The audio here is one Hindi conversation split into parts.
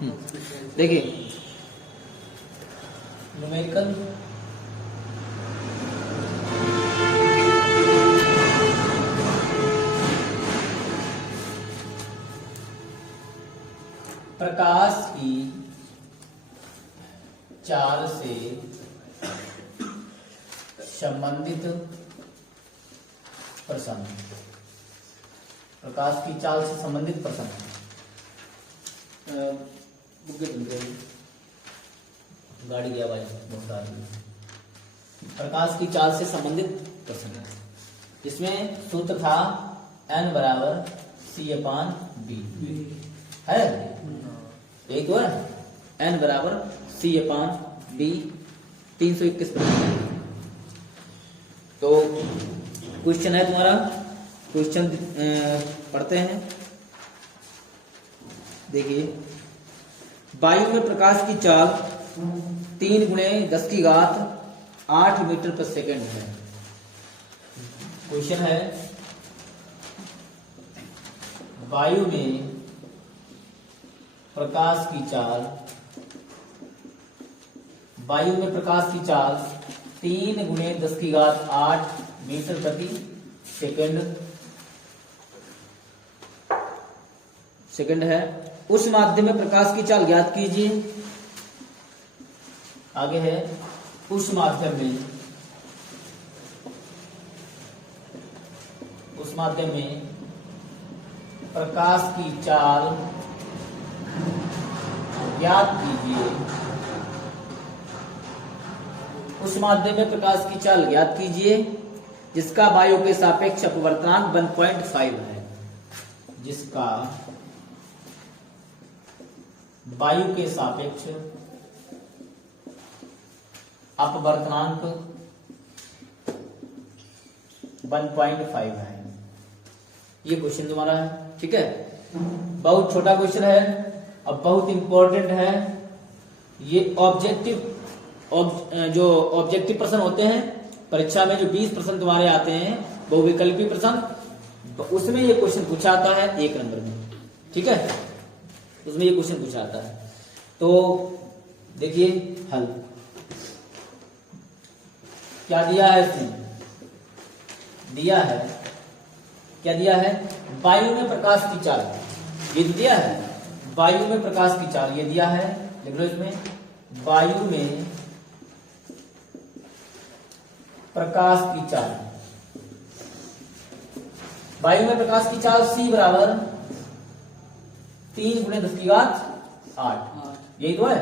देखिए न्यूमेरिकल प्रकाश की चाल से संबंधित प्रश्न, प्रकाश की चाल से संबंधित प्रश्न। गाड़ी की आवाज बहुत आ रही है। प्रकाश की चाल से संबंधित प्रश्न, इसमें सूत्र था n बराबर c/b है, यही तो है, n बराबर c/b 321 प्रश्न। तो क्वेश्चन है तुम्हारा, क्वेश्चन पढ़ते हैं। देखिए वायु में प्रकाश की चाल 3 × 10⁸ मीटर पर सेकंड है। क्वेश्चन है वायु में प्रकाश की चाल, वायु में प्रकाश की चाल 3 × 10⁸ मीटर प्रति सेकंड है। उस माध्यम में प्रकाश की चाल ज्ञात कीजिए। आगे है उस माध्यम में, उस माध्यम में प्रकाश की चाल ज्ञात कीजिए। उस माध्यम में प्रकाश की चाल ज्ञात कीजिए जिसका वायु के सापेक्ष अपवर्तनांक 1.5 है, जिसका वायु के सापेक्ष अपवर्तनांक 1.5 है। ये क्वेश्चन तुम्हारा है, ठीक है। बहुत छोटा क्वेश्चन है, अब बहुत इंपॉर्टेंट है। ये ऑब्जेक्टिव जो ऑब्जेक्टिव प्रश्न होते हैं परीक्षा में, जो 20 प्रश्न तुम्हारे आते हैं बहुविकल्पी प्रश्न, उसमें ये क्वेश्चन पूछा आता है 1 नंबर में, ठीक है, उसमें ये क्वेश्चन पूछा आता है। तो देखिए हल क्या दिया है, इसमें दिया है, क्या दिया है, वायु में प्रकाश की चाल, ये दिया है वायु में प्रकाश की चाल, ये दिया है, लिख लो इसमें वायु में प्रकाश की चाल, वायु में प्रकाश की चाल c बराबर 3 × 10⁸, यही तो है,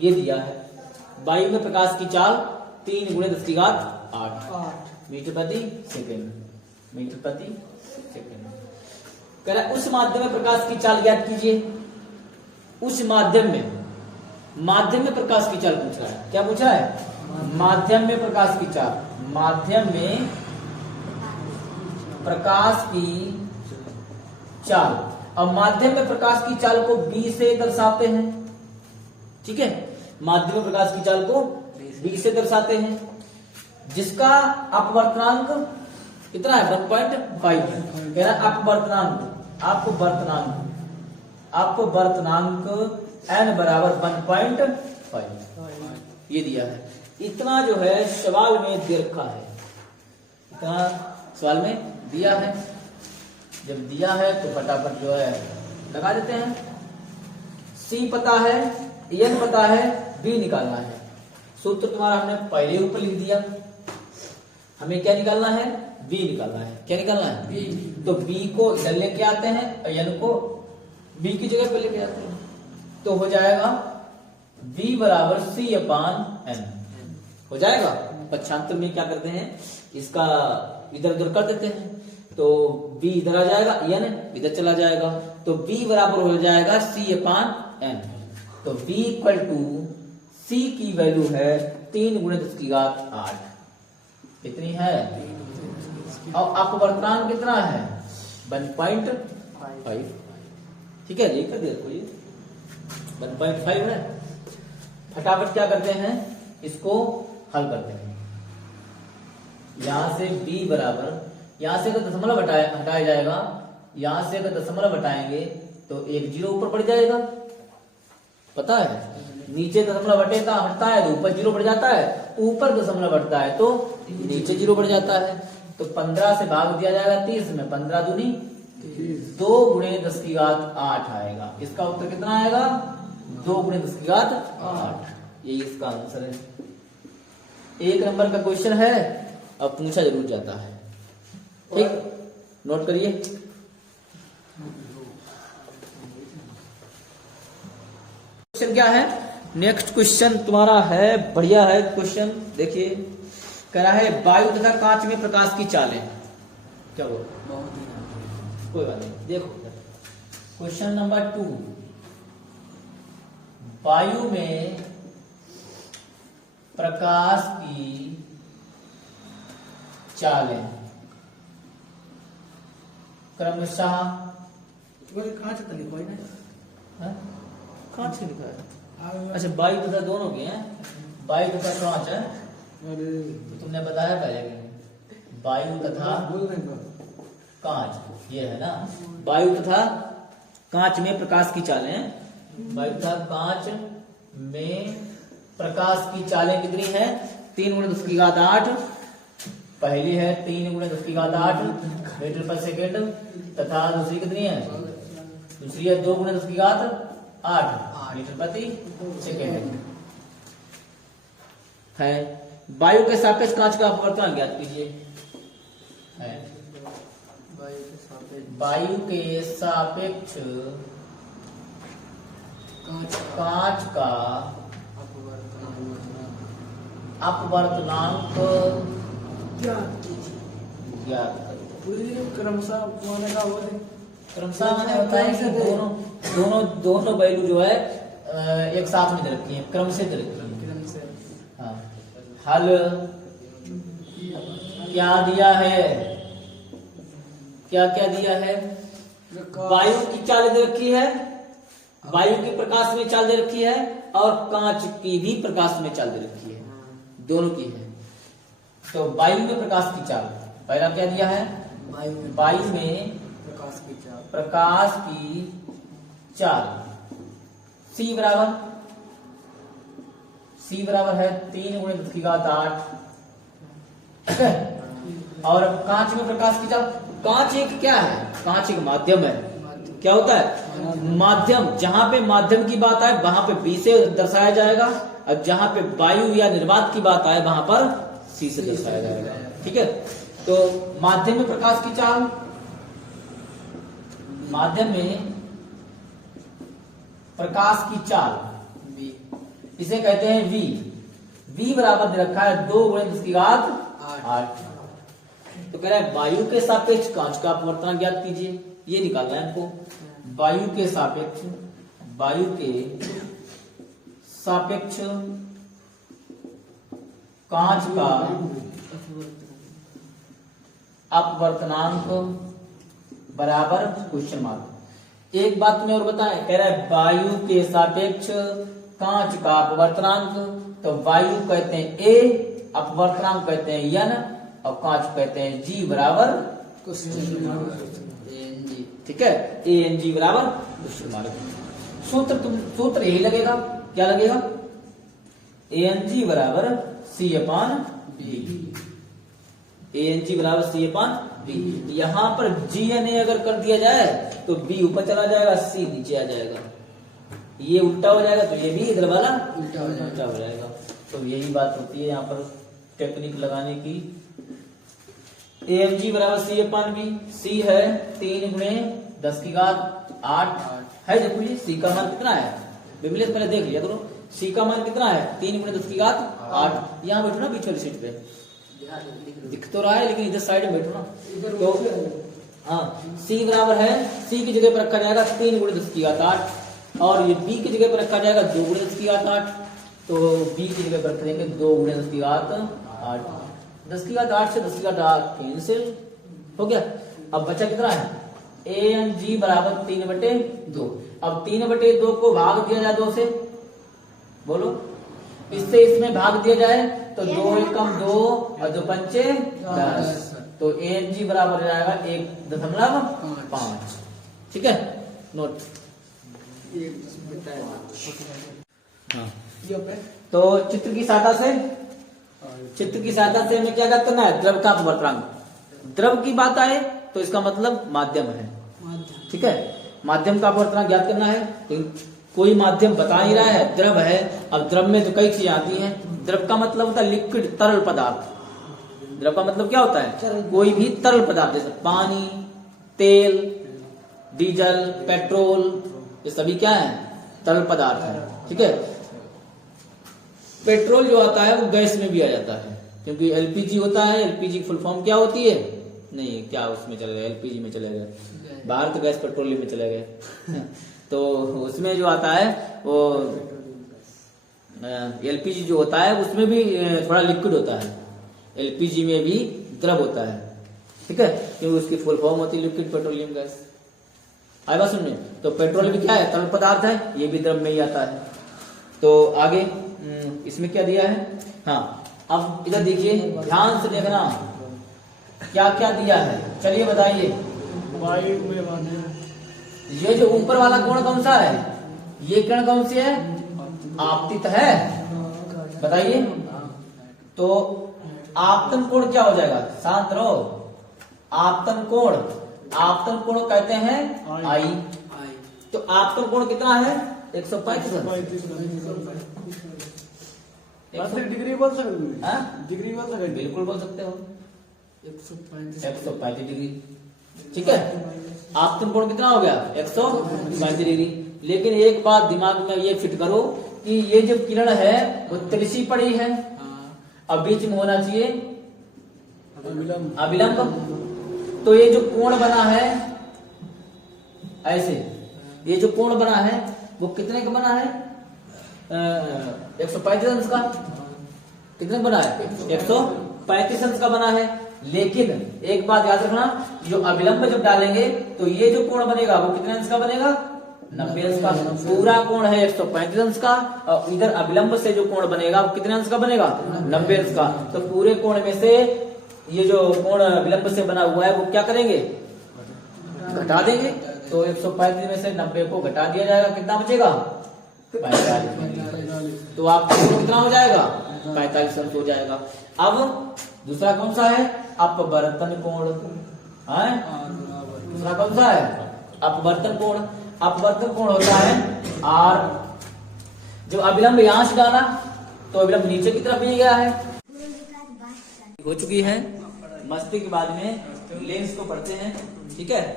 ये दिया है वायु में प्रकाश की चाल 3 × 10⁸ मीटर प्रति सेकंड, मीटर प्रति सेकंड। कह रहा है उस माध्यम में प्रकाश की चाल ज्ञात कीजिए। उस माध्यम में प्रकाश की चाल पूछ रहा है, क्या पूछ रहा है, माध्यम में प्रकाश की चाल, माध्यम में प्रकाश की चाल। अब माध्यम में प्रकाश की चाल को b से दर्शाते हैं, ठीक है, माध्यम में प्रकाश की चाल को b से दर्शाते हैं, जिसका अपवर्तनांक कितना है, 1.5 है। कह रहा है अपवर्तनांक n बराबर 1.5, ये दिया है। इतना जो है सवाल में दे रखा है, इतना सवाल में दिया है। जब दिया है तो फटाफट जो है लगा देते हैं। C पता है, n पता है, B निकालना है। सूत्र तुम्हारा हमने पहले ऊपर लिख दिया, हमें क्या निकालना है, B निकालना है। क्या निकालना है, B। तो B को इधर लेके आते हैं और n को B की जगह पे लेके आते हैं, तो हो जाएगा V बराबर c/n हो जाएगा। पक्षांतर में क्या करते हैं, इसका इधर उधर कर देते हैं, तो b इधर आ जाएगा, n इधर चला जाएगा, तो b बराबर हो जाएगा c/n। तो b इक्वल टू c की वैल्यू है 3 × 10⁸, कितनी है, और अपवर्तनांक कितना है, 1.5, ठीक है, लिख दे देखो, ये 1.5 है। फटाफट क्या करते हैं, इसको हल करते हैं। यहां से b बराबर, यहां से अगर दशमलव हटाया जाएगा, यहां से अगर दशमलव हटाएंगे तो 1 0 ऊपर पड़ जाएगा, पता है? नीचे दशमलव हटता है तो ऊपर 0 बढ़ जाता है, ऊपर दशमलव हटता है तो नीचे 0 बढ़ जाता है। तो 15 से भाग दिया जाएगा 30 में, 15 दूनी 2 गुणे 10 की घात 8 आएगा। इसका उत्तर कितना आएगा? 2 गुणे 10 की घात 8। यही इसका आंसर है। 1 नंबर का क्वेश्चन है, अब पूछा जरूर जाता है। ठीक, नोट करिए। क्वेश्चन क्या है? नेक्स्ट क्वेश्चन तुम्हारा है, बढ़िया है क्वेश्चन। देखिए, कह रहा है वायु तथा कांच में प्रकाश की चालें। क्या बोल? कोई बात नहीं, देखो क्वेश्चन नंबर 2, वायु में प्रकाश की चालें क्रमशः कांच तो लिखो ना, कांच से लिखा है। अच्छा, वायु तथा दोनों के हैं, वायु तथा कांच है। तो तुमने बताया पहले भी, वायु तथा कांच ये है ना। वायु तथा कांच में प्रकाश की चालें, वायु तथा कांच में प्रकाश की चालें कितनी है? 3 गुणे 10 की घात 8। पहली है 3 गुणे 10 की घात 8 मीटर पर सेकेंड, तथा दूसरी कितनी है? दूसरी है 2 गुणे 10 की घात 8 मीटर प्रति सेकेंड है। वायु के सापेक्ष कांच का अपवर्तन ज्ञात कीजिए। है वायु के सापेक्ष कांच का अपवर्तनांक ज्ञात करो। क्रमशः क्रमशः मैंने बताया कि दोनों वैल्यू जो है एक साथ में दे रखी है, क्रम से दे रखी है। हाँ, हल क्या दिया है? क्या क्या दिया है? वायु की चाल दे रखी है, वायु की प्रकाश में चाल दे रखी है, और कांच की भी प्रकाश में चाल दे रखी है, दोनों की है। तो वायु में प्रकाश की चाल, पहला क्या दिया है? वायु में प्रकाश की चाल C बराबर है 3 गुणे 10 की घात 8। ठीक है, और कांच में प्रकाश की चाल, कांच एक क्या है? कांच एक माध्यम है। क्या होता है? माध्यम। जहां पे माध्यम की बात आए वहां पे B से दर्शाया जाएगा, और जहां पे वायु या निर्वात की बात आए वहां पर C से दर्शाया जाएगा। ठीक है, तो माध्यम में प्रकाश की चाल, माध्यम में प्रकाश की चाल इसे कहते हैं V। V बराबर दे रखा है 2 गुणे 10 की घात 8। तो कह रहा है वायु के सापेक्ष कांच का अपवर्तन ज्ञात कीजिए। ये निकालना है हमको। वायु के सापेक्ष कांच का अपवर्तनांक बराबर क्वेश्चन मार्क। एक बात तुम्हें और बताएं, कह रहा है वायु के सापेक्ष कांच का अपवर्तनांक। तो वायु कहते हैं A, अपवर्तनांक कहते हैं N, और कांच कहते हैं G बराबर ANG। ठीक है, ANG बराबर क्वेश्चन मार्क। सूत्र यही लगेगा। क्या लगेगा? ANG बराबर C/B। ANG बराबर C/B। यहां पर GNA अगर कर दिया जाए तो B ऊपर चला जाएगा, C नीचे आ जाएगा। ये उल्टा हो जाएगा तो ये भी इधर वाला उल्टा हो जाएगा। तो यही बात होती है यहाँ पर टेक्निक लगाने की। AMG बराबर C/B। C है 3 गुणे 10 की घात 8 है। देखो ये C का मान कितना है? विमलेश पहले देख लिया करो, C का मान कितना है? 3 गुणे 10 की घात 8। यहाँ बैठो ना बीच वाली सीट पे, दिख तो रहा है लेकिन इधर साइड में बैठो ना। तो हाँ, C बराबर है, C की जगह पर रखा जाएगा 3 गुणे 10 की घात 8, और ये B की जगह पर रखा जाएगा 2 गुणे 10 की घात 8। तो B की जगह पर रख देंगे 2 गुणे 10 की घात 8। 10 की घात 8 से 10 की घात 8 कैंसिल हो गया। अब बचा कितना है? ANG बराबर 3/2। अब 3/2 को भाग दिया जाए 2 से, बोलो, इससे इसमें भाग दिया जाए तो 2 एकम 2 और 2 पंचे 10। तो ANG बराबर जाएगा 1.5। ठीक है, नोट। हाँ, ये पे तो चित्र की सहायता से हमें क्या ज्ञात करना है? द्रव का अपवर्तनांक। द्रव की बात आए तो इसका मतलब माध्यम है, माध्यम। ठीक है। माध्यम का अपवर्तनांक ज्ञात करना है, लेकिन कोई माध्यम बता ही रहा है, द्रव है। अब द्रव में तो कई चीजें आती हैं। द्रव का मतलब होता है लिक्विड, तरल पदार्थ। द्रव का मतलब क्या होता है? कोई भी तरल पदार्थ, जैसे पानी, तेल, डीजल, पेट्रोल, ये सभी क्या है? तरल पदार्थ है, ठीक है। पेट्रोल जो आता है वो गैस में भी आ जाता है, क्योंकि एलपीजी होता है। एलपीजी फुल फॉर्म क्या होती है? नहीं, क्या उसमें चले गए, एलपीजी में चले गए, बाहर तो गैस पेट्रोलियम में चले गए। तो उसमें जो आता है वो एलपीजी जो होता है उसमें भी थोड़ा लिक्विड होता है। एलपीजी में भी द्रव होता है, ठीक है, क्योंकि उसकी फुल फॉर्म होती है लिक्विड पेट्रोलियम गैस। आए बात सुनने? तो पेट्रोल भी क्या है? तरल पदार्थ है, ये भी द्रव में ही आता है। तो आगे इसमें क्या दिया है? हाँ, अब इधर देखिए, ध्यान से देखना क्या क्या दिया है। चलिए बताइए, वायु में माध्यम। ये जो ऊपर वाला कोण कौन सा है? ये किरण कौन सी है? आपतित है, बताइए। तो आपतन कोण क्या हो जाएगा? शांत रहो। आपतन कोण कहते हैं आई। तो आपतन कोण कितना है? 135 डिग्री बोल सकते हाँ? डिग्री बोल सकते बिल्कुल बोल सकते हो, 135 डिग्री, ठीक है। आपतन कोण कितना हो गया? 135 डिग्री। लेकिन एक बात दिमाग में ये फिट करो कि ये जो किरण है वो तिरछी पड़ी है, अब बीच में होना चाहिए अभिलंब। तो ये जो कोण बना है ऐसे, ये जो कोण बना है वो कितने का बना है? 135 अंश का। कितने का बना है? 135 अंश का बना है। लेकिन एक बात याद रखना, जो अभिलंब जब डालेंगे तो ये जो कोण बनेगा वो कितने अंश का बनेगा? 90 अंश का। पूरा कोण है 135 अंश का, और इधर अभिलंब से जो कोण बनेगा वो कितने अंश का बनेगा? 90 अंश का। तो पूरे कोण में से ये जो कोण अभिलंब से बना हुआ है वो क्या करेंगे? घटा देंगे। तो 135 में से 90 को घटा दिया जाएगा, कितना बचेगा? 45। तो आपका कितना हो जाएगा? 45 अंश हो जाएगा। अब दूसरा कौन सा है? अपवर्तन कोण। दूसरा कौन सा है? अपवर्तन कोण। अपवर्तन कोण होता है आर। जो अभिलंब यहां से डाला तो अभिलंब नीचे की तरफ भी गया है। हो चुकी है। मस्ती के बाद में लेंस को पढ़ते हैं, ठीक है।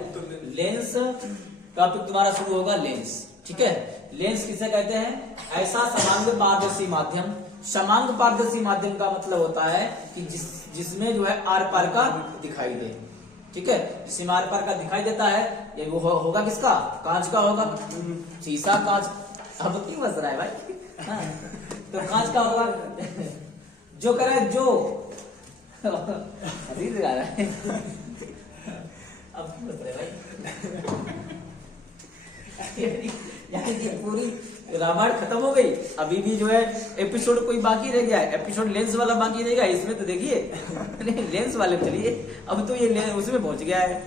लेंस टॉपिक तुम्हारा शुरू होगा, लेंस, ठीक है। लेंस किसे कहते हैं? ऐसा समांग पारदर्शी माध्यम। समांग पारदर्शी माध्यम का मतलब होता है कि जिसमें जो है आर पार का दिखाई दे, ठीक है। जिसमें आर पार का दिखाई देता है, ये वो होगा किसका? कांच का होगा। शीशा कांच, अब क्यों बस रहा है भाई? हाँ, तो कांच का होगा। जो करे जो हंसी दिखा रहा है। अब क्यों बस रहे भाई? यानी कि पूरी रामायण खत्म हो गई, अभी भी जो है एपिसोड कोई बाकी रह गया है। एपिसोड लेंस वाला बाकी रहेगा। इसमें तो देखिए लेंस वाले चलिए, अब तो ये उसमें पहुंच गया है।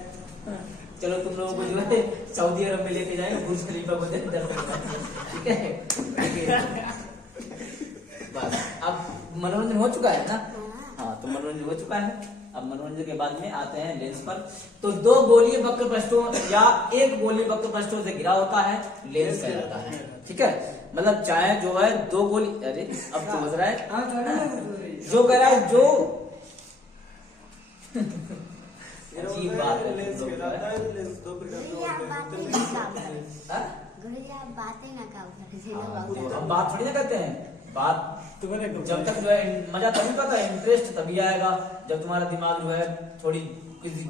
चलो तुम लोगों को जो है सऊदी अरब में लेके जाएंगे, बुर्ज खलीफा को ठीक है। बस अब मनोरंजन हो चुका है ना? हाँ, तो मनोरंजन हो चुका है। अब मनोरंजन के बाद में आते हैं लेंस पर। तो दो गोलीय वक्र पृष्ठों या एक गोलीय वक्र पृष्ठों से घिरा होता है, लेंस कहलाता है, ठीक है। मतलब चाहे जो है दो गोली, अरे अब समझ रहा है जो कह रहा है, जो अजीब बात है। हम बात थोड़ी ना करते हैं, बात जब तक जो है मजा तभी पता है, इंटरेस्ट तभी आएगा जब तुम्हारा दिमाग जो है थोड़ी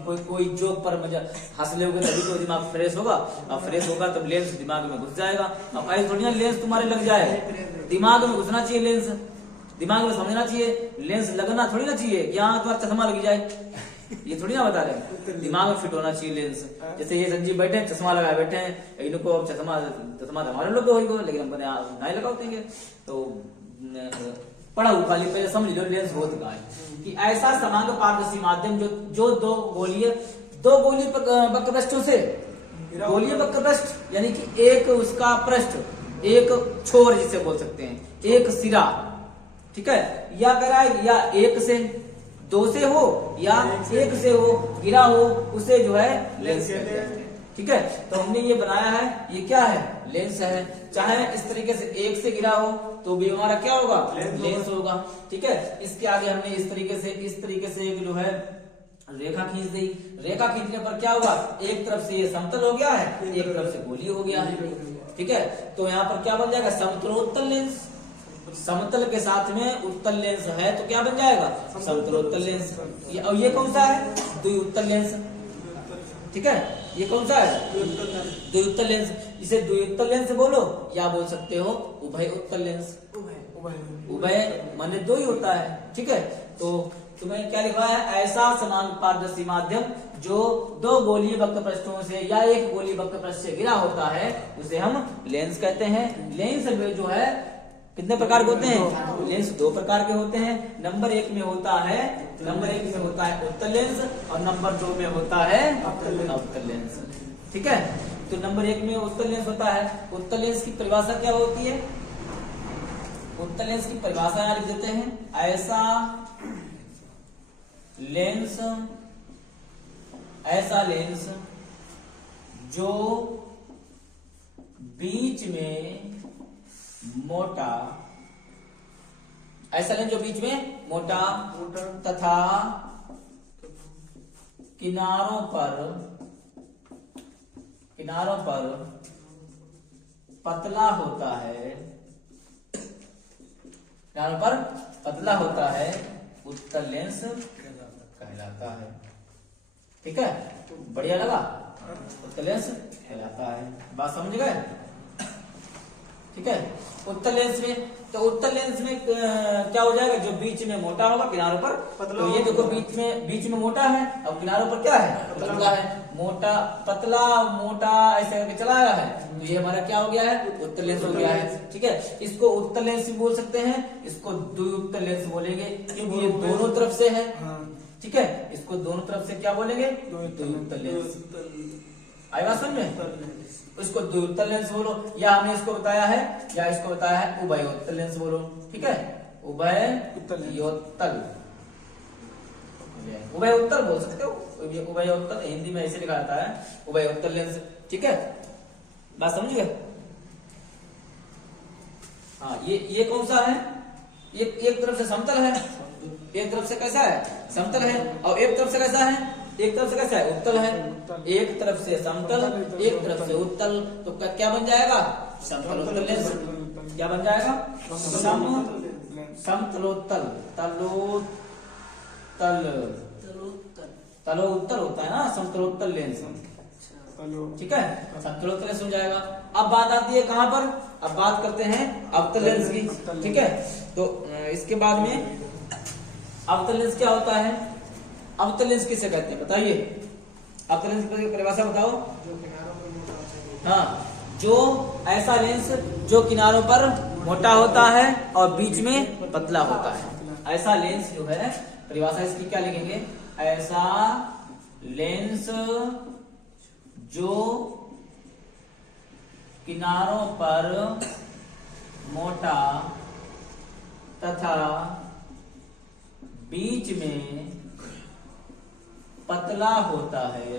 कोई जोक पर मजा हंस लोगे, तभी तो दिमाग फ्रेश होगा। और फ्रेश होगा तब लेंस दिमाग में घुस जाएगा। अब ऐसे थोड़ी ना लेंस तुम्हारे लग जाए, दिमाग में घुसना चाहिए लेंस, दिमाग में समझना चाहिए। लेंस लगना थोड़ी ना चाहिए कि हाँ तुम्हारा चश्मा लग जाए, ये थोड़ी ना बता रहे। दिमाग में फिट होना चाहिए लेंस। जैसे ये संजीव बैठे हैं, चश्मा लगाए बैठे हैं, इनको चश्मा हमारे लोग होगा, लेकिन हम नहीं लगा देंगे। तो पढ़ा खाली पहले समझ लो लेंस होता क्या है। कि ऐसा समांग पारदर्शी माध्यम जो दो गोलीय वक्र पृष्ठों से गोलीय वक्र पृष्ठ यानी कि एक उसका पृष्ठ, एक छोर जिसे बोल सकते हैं, एक सिरा, ठीक है, या कह रहा है या एक से, दो से हो या एक से हो, गिरा हो, उसे जो है लेंस कहते हैं। ठीक है, तो हमने ये बनाया है, ये क्या है, लेंस है। चाहे इस तरीके से एक से गिरा हो तो भी हमारा क्या होगा, लेंस होगा। ठीक है, इसके आगे हमने इस तरीके से एक जो है रेखा खींच दी। रेखा खींचने पर क्या हुआ, एक तरफ से ये समतल हो गया है, एक तरफ से गोलीय हो गया है। ठीक है, तो यहाँ पर क्या बन जाएगा, समतलोत्तल लेंस। समतल के साथ में उत्तल लेंस है तो क्या बन जाएगा, समतलोत्तल लेंस। और ये कौन सा है, द्विउत्तल लेंस। ठीक है, ये कौन सा है, द्विउत्तल लेंस। इसे द्विउत्तल लेंस बोलो या बोल सकते हो उभय उत्तल लेंस। उभय माने दो ही होता है। ठीक है, तो तुम्हें क्या लिखा है, ऐसा समान पारदर्शी माध्यम जो दो गोलीय वक्र पृष्ठों से या एक गोलीय वक्र पृष्ठ से घिरा होता है उसे हम लेंस कहते हैं। लेंस में जो है कितने प्रकार के होते हैं, लेंस दो प्रकार के होते हैं। नंबर एक में होता है उत्तल लेंस और नंबर दो में होता है अवतल लेंस। ठीक है, तो नंबर एक में उत्तल लेंस होता है। उत्तल लेंस की परिभाषा क्या होती है, उत्तल लेंस की परिभाषा यहाँ लिख देते हैं, ऐसा लेंस जो बीच में मोटा, ऐसा लेंस जो बीच में मोटा तथा किनारों पर पतला होता है, किनारों पर पतला होता है, उत्तल लेंस कहलाता है। ठीक है, बढ़िया लगा, उत्तल लेंस कहलाता है। बात समझ गए। ठीक है, उत्तल लेंस में, तो उत्तल लेंस में क्या हो जाएगा, जो बीच में मोटा होगा किनारों पर, तो ये देखो बीच में मोटा है और किनारों पर क्या है, पतला है। मोटा पतला मोटा ऐसे करके चला आया है, तो ये हमारा क्या हो गया है, उत्तल लेंस हो गया है। ठीक है, इसको उत्तल लेंस भी बोल सकते हैं, इसको द्विउत्तल लेंस बोलेंगे क्योंकि ये दोनों तरफ से है। ठीक है, इसको दोनों तरफ से क्या बोलेंगे, द्विउत्तल लेंस। आई बात समझ में, इसको द्विउत्तल लेंस बोलो, या हमने इसको बताया है उभयोत्तल लेंस बोलो। ठीक है, उभयोत्तल बोल सकते हो, उभयोत्तल हिंदी में ऐसे लिखा जाता है, उभयोत्तल लेंस। ठीक है, बात समझ गए। हाँ, ये कौन सा है, एक तरफ से समतल है, एक तरफ से कैसा है, समतल है, और एक तरफ से कैसा है, एक तरफ से कैसा है, उत्तल है। एक तरफ से समतल, एक तरफ से उत्तल, तो क्या बन जाएगा, समतलोत्तल लेंस। क्या बन जाएगा, समतलोत्तल, तलोत्तल होता है ना, समतलोत्तल लेंस। ठीक है, समतलोत्तल लेंस हो जाएगा। अब बात आती है कहां पर, अब बात करते हैं अवतल लेंस की। ठीक है, तो इसके बाद में अवतल लेंस क्या होता है, अवतल लेंस किसे कहते हैं बताइए, अवतल लेंस की परिभाषा बताओ। हाँ, जो ऐसा लेंस जो किनारों पर मोटा होता है और बीच में पतला होता है, ऐसा लेंस जो है, परिभाषा इसकी क्या लिखेंगे, ऐसा लेंस जो किनारों पर मोटा तथा बीच में पतला होता है।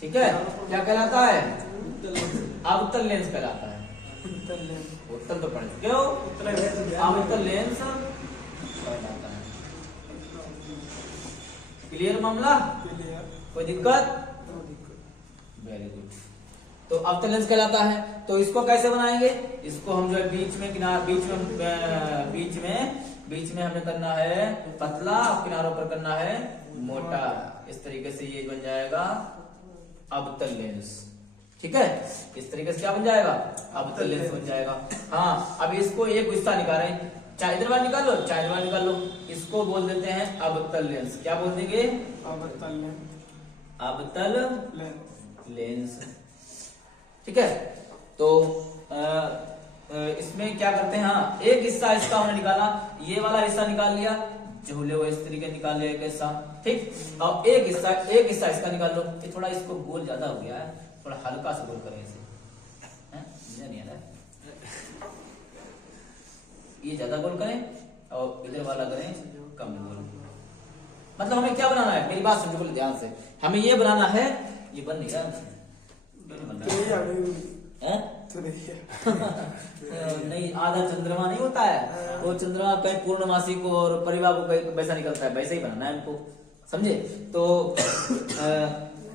ठीक है, क्या कहलाता है, अवतल लेंस कहलाता है। उत्तल तो पढ़े क्यों, अवतल लेंस कहलाता है। क्लियर मामला, कोई दिक्कत, वेरी गुड। तो अवतल लेंस कहलाता है। तो इसको कैसे बनाएंगे, इसको हम जो है बीच में हमें करना है पतला और किनारों पर करना है मोटा। इस तरीके से ये बन जाएगा अवतल लेंस। ठीक है, इस तरीके से क्या बन जाएगा, अवतल लेंस बन जाएगा। हाँ, अब इसको एक हिस्सा निकाल रहे हैं, चाहे इधर बार निकाल लो चाहे इधर बार निकाल लो, इसको बोल देते हैं अवतल लेंस। क्या बोल देंगे, अवतल लेंस। ठीक है, तो इसमें क्या करते हैं, हाँ, एक हिस्सा इसका हमने निकाला, ये वाला हिस्सा निकाल लिया, झूले वो इस तरीके निकाल लिया एक हिस्सा, ठीक। और एक हिस्सा इसका निकाल लो। ये थोड़ा इसको गोल ज्यादा हो गया है, थोड़ा हल्का सा गोल करें इसे, मुझे नहीं आ रहा है। ये ज्यादा गोल करें और इधर वाला करें कम गोल। मतलब हमें क्या बनाना है, मेरी बात समझो ध्यान से, हमें ये बनाना है, ये बन नहीं रहा नहीं, आधा चंद्रमा नहीं होता है, वो चंद्रमा कहीं पूर्णमासी को और परिवार को वैसा निकलता है, वैसे ही बनाना है हमको, समझे। तो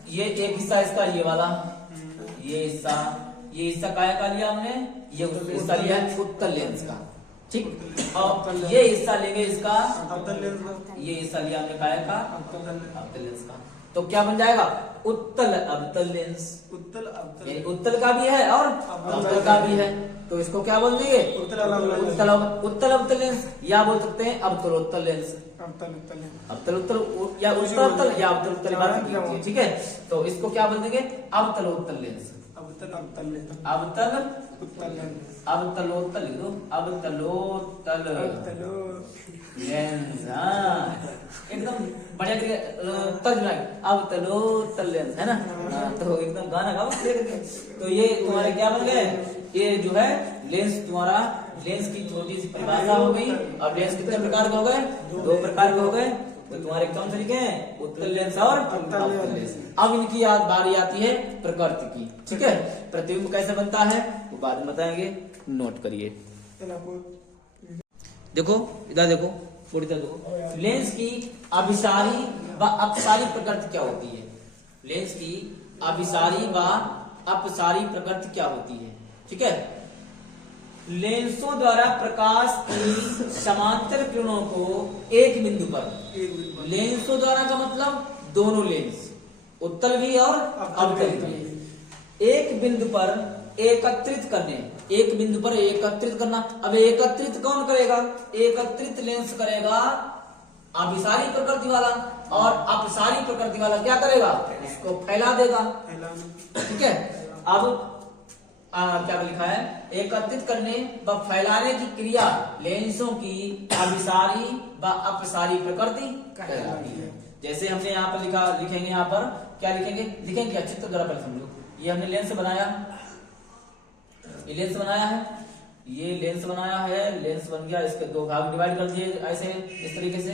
ये एक हिस्सा इसका, ये वाला, ये हिस्सा काय का लिया हमने, ये हिस्सा लिया है उत्तल लेंस का, ठीक। और ये हिस्सा लेंगे इसका, ये हिस्सा लिया हमने काय का, अवतल लेंस का। तो क्या बन जाएगा, उत्तल अवतल लेंस। उत्तल का भी है और अवतल का भी है, तो इसको क्या बोल देंगे, उत्तल अवतल लेंस, या बोल सकते हैं अवतलोत्तल लेंस, अवतलोत्तल या उत्तल या अवतलोत्तल बात कीजिए, ठीक है। तो इसको क्या बोल देंगे, अवतलोत्तल लेंस, अवतलोत्तल लिख दो, अवतलोत्तल लेंस, हाँ एकदम बढ़िया तर्ज में, अवतलोत्तल लेंस है ना, तो एकदम गाना गाओ। तो ये तुम्हारे क्या बन गए, ये जो है लेंस, तुम्हारा लेंस की छोटी सी परिभाषा हो गई। और लेंस कितने प्रकार के हो गए, 2 प्रकार के हो गए। तो तुम्हारे कौन से लिखे हैं, उत्तल लेंस और अवतल लेंस। अब इनकी बारी आती है प्रकृति की, ठीक है। प्रतिबिंब कैसे बनता है वो बाद में बताएंगे, नोट करिए। देखो इधर देखो, थोड़ी देर देखो, लेंस की अभिसारी व अपसारी प्रकृति क्या होती है, लेंस की अभिसारी व अपसारी प्रकृति क्या होती है, ठीक है। लेंसों द्वारा प्रकाश की समांतर किरणों को एक बिंदु पर, लेंसों द्वारा का मतलब दोनों लेंस, उत्तल भी और अवतल भी, एक बिंदु पर एकत्रित करने, एक बिंदु पर एकत्रित करना। अब एकत्रित कौन करेगा, एकत्रित लेंस करेगा अभिसारी प्रकृति वाला, और अपसारी प्रकृति वाला क्या करेगा, इसको फैला देगा, ठीक है। अब क्या लिखा है, एकत्रित करने व फैलाने की क्रिया लेंसों की अभिसारी व अपसारी प्रकृति कहलाती है। जैसे हमने यहाँ पर लिखा, लिखेंगे यहाँ पर क्या लिखेंगे, लिखेंगे अच्छी तरह जरा पहले समझो। ये हमने लेंस बनाया, ये लेंस बनाया है, ये लेंस बनाया है, लेंस बन गया, इसके 2 भाग डिवाइड कर दिए ऐसे इस तरीके से।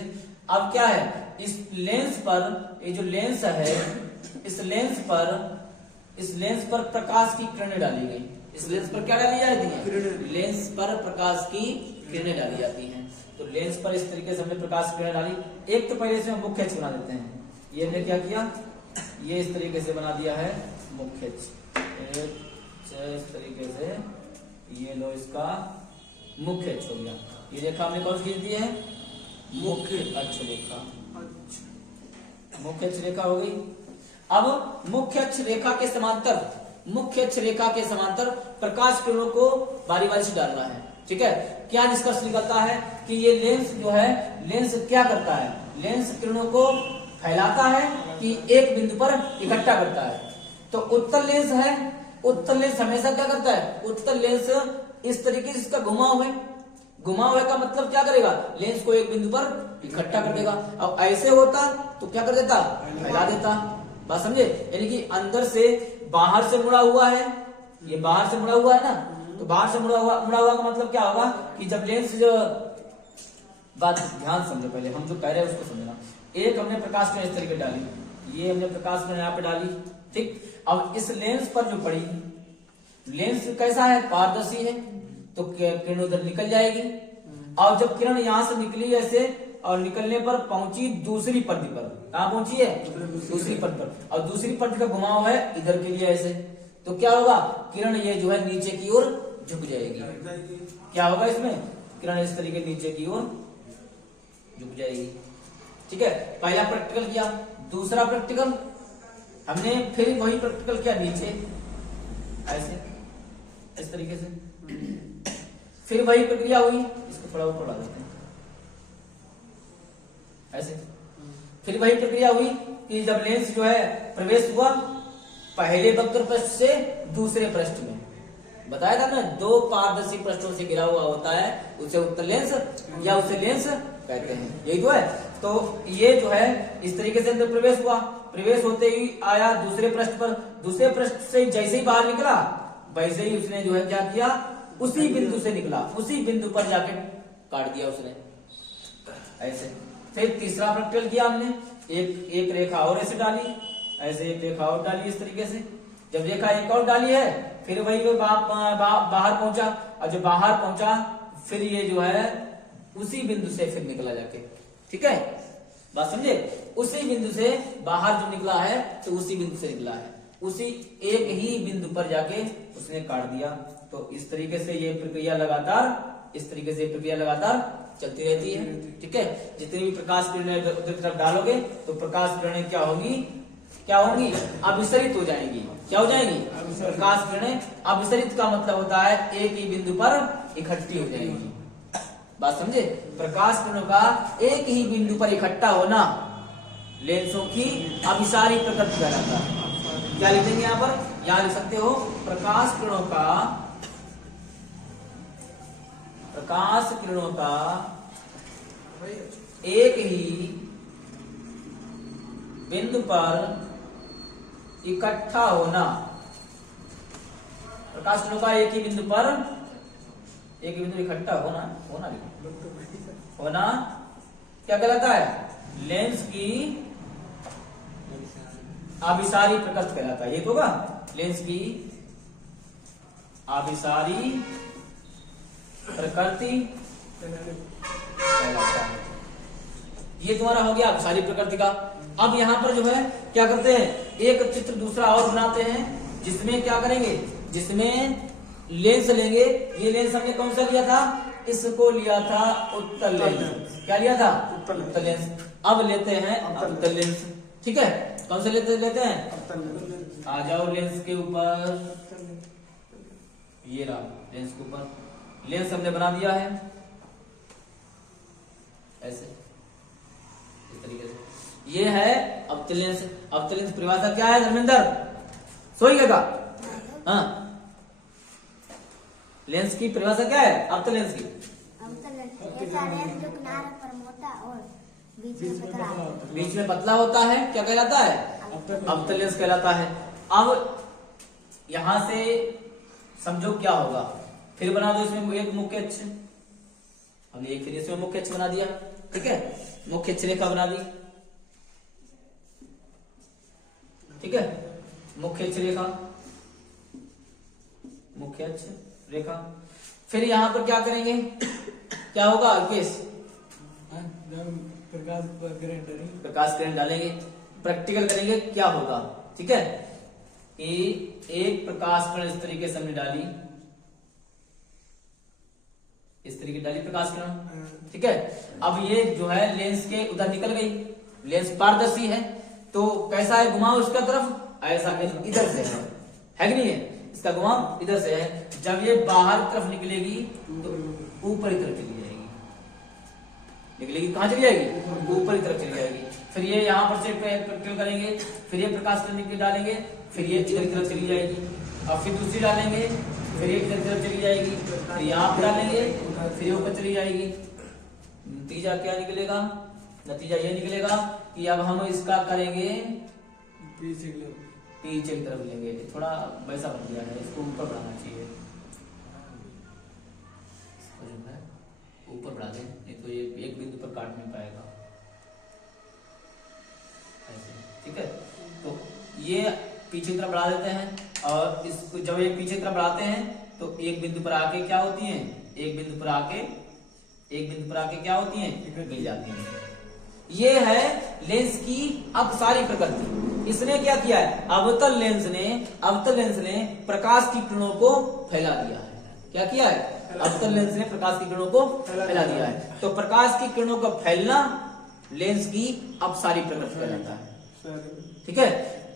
अब क्या है, इस लेंस पर, ये जो लेंस है, इस लेंस पर प्रकाश की किरणें डाली गई। इस लेंस पर क्या डाली जाती है, लेंस पर प्रकाश की किरणें डाली जाती हैं। तो लेंस पर इस तरीके से हमने प्रकाश की किरणें डाली। एक तो पहले से हम मुख्य अक्ष बना देते हैं, ये हमने क्या किया, ये इस तरीके से बना दिया है मुख्य अक्ष, इस तरीके से, ये लो इसका मुख्य अक्ष हो गया। ये रेखा हमने कौन सी दी है, मुख्य अक्ष रेखा, मुख्य अक्ष रेखा हो गई। अब मुख्य अक्ष रेखा के समांतर, मुख्य अक्ष रेखा के समांतर प्रकाश किरणों को बारी बारी से डालना है, ठीक है। क्या निष्कर्ष निकलता है कि ये लेंस जो है, लेंस क्या करता है, लेंस किरणों को फैलाता है कि एक बिंदु पर इकट्ठा करता है। तो उत्तल लेंस है, उत्तल लेंस हमेशा क्या करता है, उत्तल लेंस इस तरीके से इसका घुमाव है, घुमाव है का मतलब क्या करेगा, लेंस को एक बिंदु पर इकट्ठा कर देगा। अब ऐसे होता तो क्या कर देता, फैला देता, बात समझे। यानी कि अंदर से बाहर से मुड़ा हुआ है, ये बाहर से मुड़ा हुआ है ना, तो बाहर से मुड़ा हुआ का मतलब क्या होगा कि जब लेंस जो, बात ध्यान समझो पहले, हम जो कह रहे हैं उसको समझना। एक हमने प्रकाश किरण इस तरीके डाली, ये हमने प्रकाश किरण यहाँ पे डाली, ठीक। अब इस लेंस पर जो पड़ी, लेंस कैसा है, पारदर्शी है, तो किरण उधर निकल जाएगी। और जब किरण यहाँ से निकली ऐसे, और निकलने पर पहुंची दूसरी पर्दे पर, कहाँ पहुंची है, दूसरी पर्दे पर, और दूसरी पर्दे का घुमाव है इधर के लिए ऐसे, तो क्या होगा, किरण ये जो है नीचे की ओर झुक जाएगी। क्या होगा इसमें, किरण इस तरीके नीचे की ओर झुक जाएगी, ठीक है। पहला प्रैक्टिकल किया, दूसरा प्रैक्टिकल हमने फिर वही प्रैक्टिकल किया, नीचे ऐसे इस तरीके से, फिर वही प्रक्रिया हुई, इसको थोड़ा ऊपर ला देते हैं ऐसे। फिर वही प्रक्रिया हुई कि जब लेंस जो है प्रवेश हुआ पहले वक्र पृष्ठ से दूसरे पृष्ठ में, बताया था ना, 2 पारदर्शी पृष्ठों से घिरा हुआ होता है, उसे उत्तल लेंस या उसे लेंस कहते हैं। यही तो है। तो ये जो है इस तरीके से अंदर प्रवेश हुआ, प्रवेश होते ही आया दूसरे पृष्ठ पर, दूसरे पृष्ठ से जैसे ही बाहर निकला वैसे ही उसने जो है क्या किया, उसी बिंदु से निकला, उसी बिंदु पर जाके काट दिया उसने ऐसे। फिर तीसरा प्रैक्टिकल किया हमने, एक रेखा और ऐसे डाली, ऐसे एक रेखा और डाली इस तरीके से। जब रेखा एक और डाली है फिर वही वो बाहर पहुंचा, और जब बाहर पहुंचा फिर ये जो है उसी बिंदु से फिर निकला जाके। ठीक है, बात समझे? उसी बिंदु से बाहर जो निकला है तो उसी बिंदु से निकला है, उसी एक ही बिंदु पर जाके उसने काट दिया। तो इस तरीके से ये प्रक्रिया लगातार, इस तरीके से प्रक्रिया लगातार चलती रहती है। ठीक है, जितनी भी प्रकाश किरणें उधर की तरफ डालोगे तो प्रकाश किरणें क्या होंगी, क्या होंगी, अभिसरित हो जाएंगी। क्या हो जाएंगी? प्रकाश किरणें अभिसरित का मतलब होता है एक ही बिंदु पर इकट्ठी हो जाएंगी। बात समझे? प्रकाश किरणों का एक ही बिंदु पर इकट्ठा होना लेंसों की अभिसारी प्रकृति कहलाता है। क्या लिखेंगे यहाँ पर? यहाँ लिख सकते हो प्रकाश किरणों का, प्रकाश किरणों का एक ही बिंदु पर इकट्ठा होना, प्रकाश किरणों का एक ही बिंदु पर, एक ही बिंदु इकट्ठा होना, होना क्या कहलाता है? लेंस की अभिसारी प्रकृति कहलाता है। ये तो होगा लेंस की अभिसारी प्रकृति कहलाता है। ये तुम्हारा हो गया अभिसारी प्रकृति का। अब यहाँ पर जो है क्या करते हैं, एक चित्र दूसरा और बनाते हैं जिसमें क्या करेंगे, जिसमें लेंस लेंगे। ये लेंस हमने कौन सा लिया था? इसको लिया था उत्तल लेंस। क्या लिया था? उत्तल लेंस। अब लेते हैं अवतल लेंस। ठीक है, कौन से लेते हैं? आ जाओ लेंस के ऊपर, ये रहा लेंस के ऊपर। लेंस हमने बना दिया है ऐसे, इस तरीके से। ये है अवतल लेंस। अवतल लेंस परिभाषा क्या है धर्मेंद्र? सोइएगा। हाँ, लेंस की परिभाषा क्या है अवतल लेंस की? ऐसा लेंस जो किनारे पर मोटा और बीच में पतला, बीच में पतला होता है, क्या कहलाता है? अवतल लेंस कहलाता है। अब यहां से समझो क्या होगा, फिर बना दो इसमें एक मुख्य अक्ष। हमने एक फिर इसमें मुख्य अक्ष बना दिया। ठीक है, मुख्य अक्ष रेखा बना दी। ठीक है, मुख्य अक्ष रेखा, मुख्य अक्ष रेखा। फिर यहां पर क्या करेंगे, क्या होगा केस? प्रकाश किरण डालेंगे, प्रैक्टिकल करेंगे क्या होगा। ठीक है, कि एक प्रकाश किरण इस तरीके से हमने डाली, इस तरीके डाली प्रकाश किरण। ठीक है, अब ये जो है लेंस के उधर निकल गई। लेंस पारदर्शी है तो कैसा है, घुमाओ इसका तरफ, ऐसा इधर से है कि नहीं है? इसका घुमाव इधर से है। जब ये बाहर तरफ निकलेगी तो ऊपर की तरफ चली जाएगी, निकलेगी कहां चली जाएगी? ऊपर की तरफ चली जाएगी। फिर ये यहाँ पर से प्रैक्टिकल करेंगे, फिर ये प्रकाश किरण डालेंगे, फिर ये इधर की तरफ चली जाएगी। और फिर दूसरी डालेंगे, फिर ये इधर की तरफ चली जाएगी, फिर यहाँ पर डालेंगे, फिर ये ऊपर चली जाएगी। नतीजा क्या निकलेगा? नतीजा ये निकलेगा कि अब हम इसका करेंगे पीछे की तरफ लेंगे। थोड़ा वैसा बन गया है, इसको ऊपर बढ़ाना चाहिए, ऊपर बढ़ा दें, नहीं तो ये एक बिंदु पर काट नहीं पाएगा ऐसे। ठीक है, तो ये पीछे की तरफ बढ़ा देते हैं, और इसको जब ये पीछे की तरफ बढ़ाते हैं तो एक बिंदु पर आके क्या होती है, एक बिंदु पर आके क्या होती है, मिल जाती है। ये है लेंस की अपसारी प्रकृति। इसने क्या किया है, अवतल लेंस ने प्रकाश की किरणों को फैला दिया है। क्या किया है? अवतल लेंस ने प्रकाश की किरणों को फैला दिया है। तो प्रकाश की किरणों का फैलना लेंस की अपसारी प्रकृति कहलाता है। ठीक है,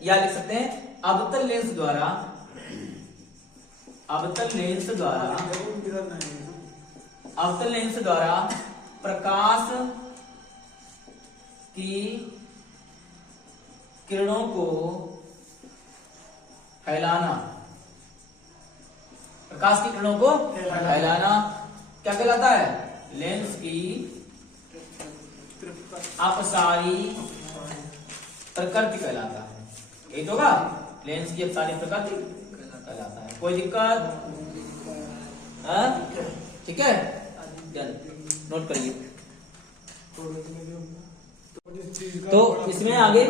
या लिख सकते हैं अवतल लेंस द्वारा प्रकाश की किरणों को फैलाना, प्रकाश की किरणों को फैलाना क्या कहलाता है? लेंस की अपसारी प्रकृति कहलाता है। यही तो होगा, लेंस की अपसारी प्रकृति कहलाता है। कोई दिक्कत? ठीक है, नोट करिए। तो इसमें आगे